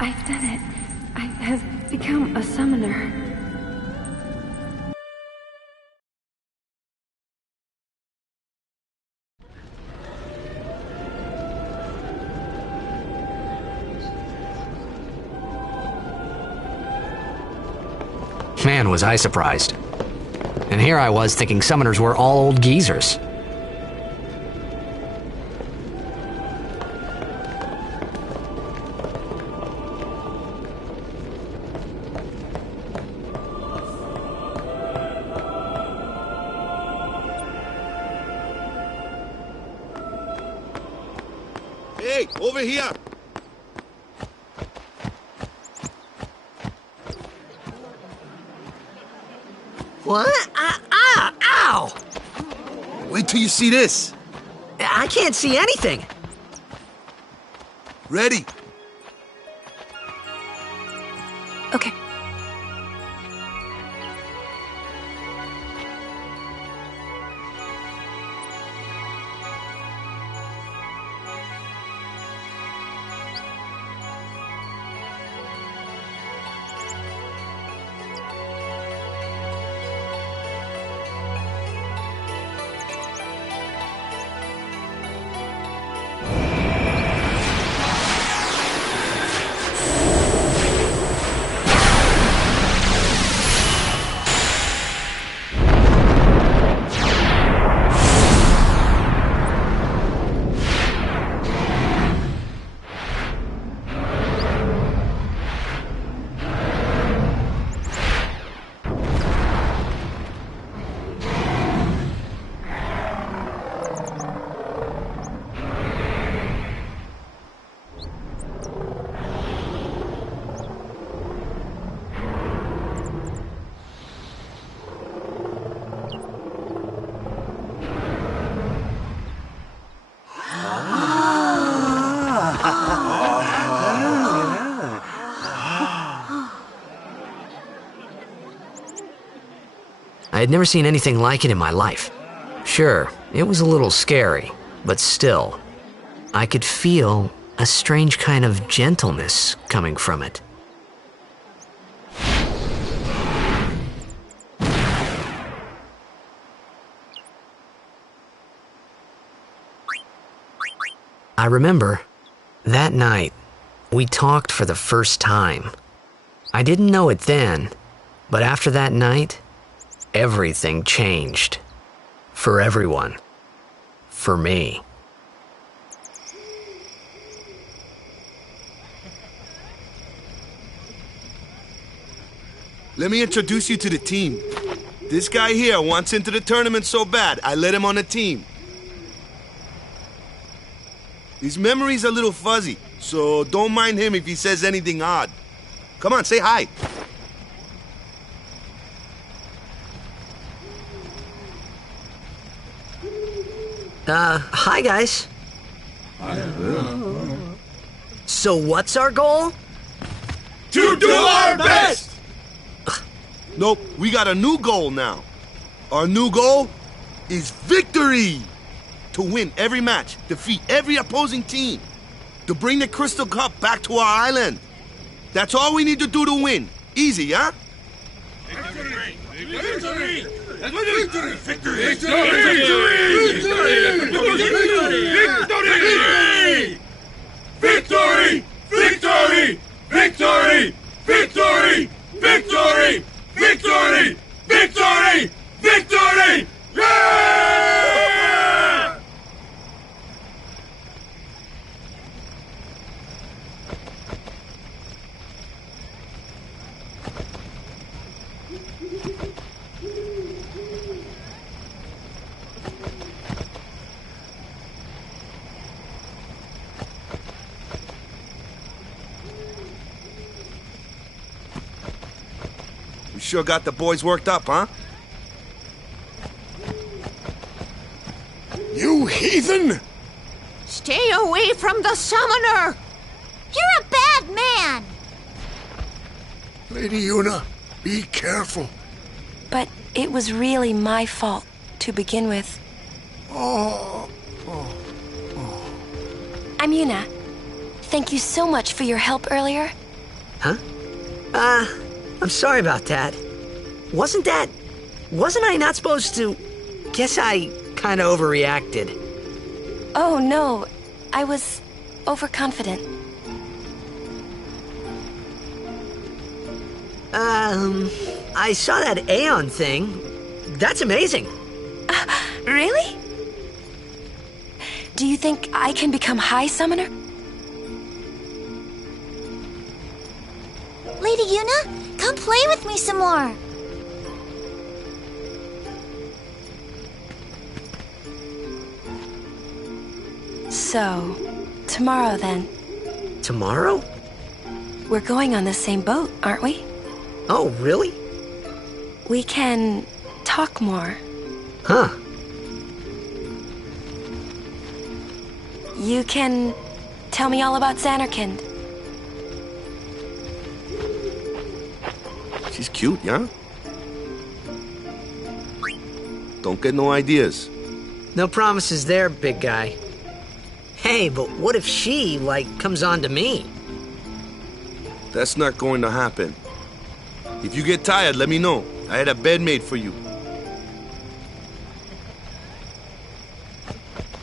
I've done it. I have become a summoner. Man, was I surprised. And here I was thinking summoners were all old geezers. Hey, over here! What? Ow! Wait till you see this. I can't see anything. Ready? Okay. I had never seen anything like it in my life. Sure, it was a little scary, but still. I could feel a strange kind of gentleness coming from it. I remember, that night, we talked for the first time. I didn't know it then, but after that night, everything changed. For everyone. For me. Let me introduce you to the team. This guy here wants into the tournament so bad, I let him on the team. His memory's a little fuzzy, so don't mind him if he says anything odd. Come on, say hi. Hi guys. So what's our goal? To do our best! Nope, we got a new goal now. Our new goal is victory! To win every match, defeat every opposing team, to bring the Crystal Cup back to our island. That's all we need to do to win. Easy, huh? Victory! Victory! Victory! Victory! Victory! Victory! Victory! Victory! Victory! Victory! Victory! Victory! Yeah! You sure got the boys worked up, huh? You heathen! Stay away from the summoner! You're a bad man! Lady Una, be careful. But it was really my fault to begin with. I'm Una. Thank you so much for your help earlier. Huh? I'm sorry about that. Wasn't I not supposed to? Guess I kinda overreacted. Oh no, I was overconfident. I saw that Aeon thing. That's amazing. Really? Do you think I can become High Summoner? Lady Una, come play with me some more. So, tomorrow then. Tomorrow? We're going on the same boat, aren't we? Oh, really? We can talk more. Huh. You can tell me all about Xanarkand. She's cute, yeah? Don't get no ideas. No promises there, big guy. Hey, but what if she, comes on to me? That's not going to happen. If you get tired, let me know. I had a bed made for you.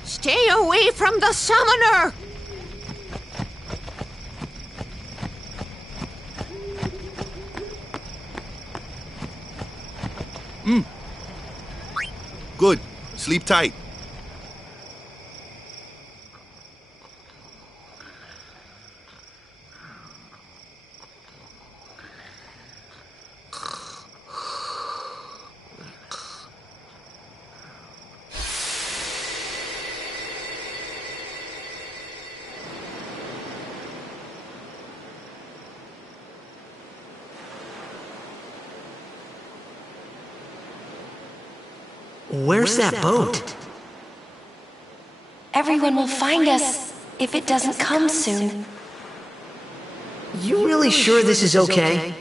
Stay away from the summoner! Good. Sleep tight. Where's that boat? Everyone will find us if it doesn't come soon. You really sure this is okay?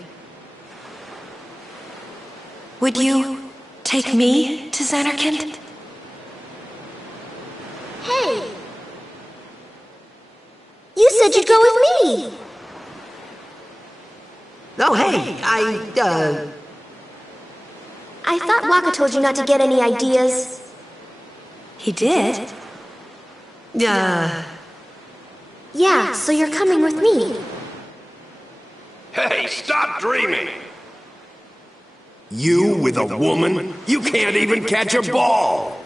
Would you take me to Xanarkand? Hey! said you'd go with me. Oh, hey, I thought Waka told you not to get any ideas. He did? Yeah, so you're coming with me. Hey, stop dreaming! You with a woman? You can't even catch a ball!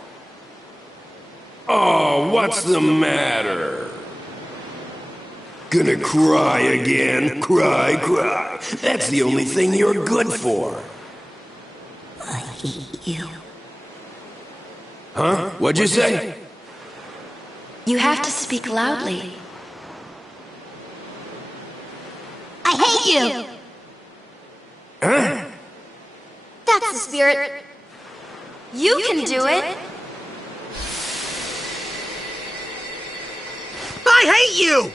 Oh, what's the matter? Gonna cry again? Cry. That's the only thing you're good for. I hate you. Huh? What'd you say? You have to speak loudly. I hate you! Huh? That's the spirit. You can do it. I hate you!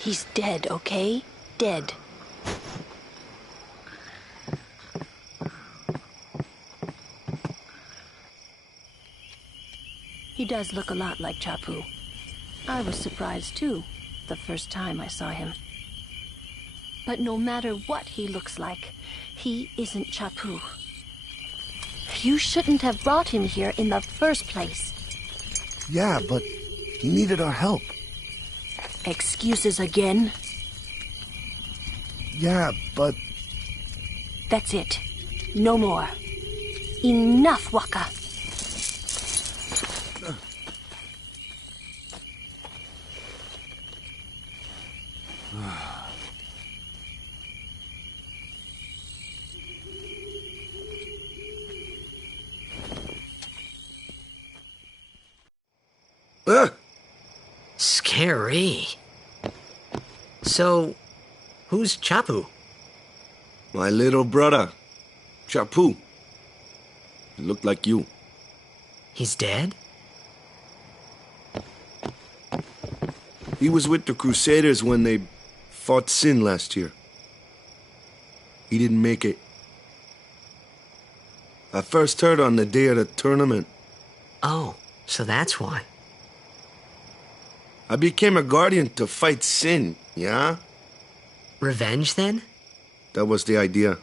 He's dead, okay? Dead. He does look a lot like Chapu. I was surprised too, the first time I saw him. But no matter what he looks like, he isn't Chapu. You shouldn't have brought him here in the first place. Yeah, but he needed our help. Excuses again? Yeah, but... That's it. No more. Enough, Waka. Scary. So, who's Chapu? My little brother, Chapu. He looked like you. He's dead? He was with the Crusaders when they fought Sin last year. He didn't make it. I first heard on the day of the tournament. Oh, so that's why. I became a guardian to fight Sin, yeah? Revenge, then? That was the idea.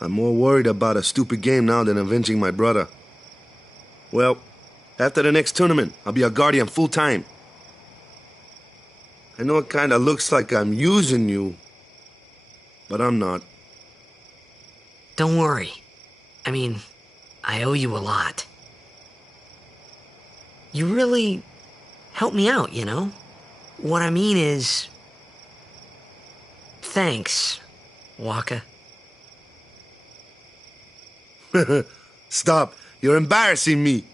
I'm more worried about a stupid game now than avenging my brother. Well, after the next tournament, I'll be a guardian full-time. I know it kinda looks like I'm using you, but I'm not. Don't worry. I mean, I owe you a lot. You really helped me out, you know? What I mean is... Thanks, Waka. Stop. You're embarrassing me.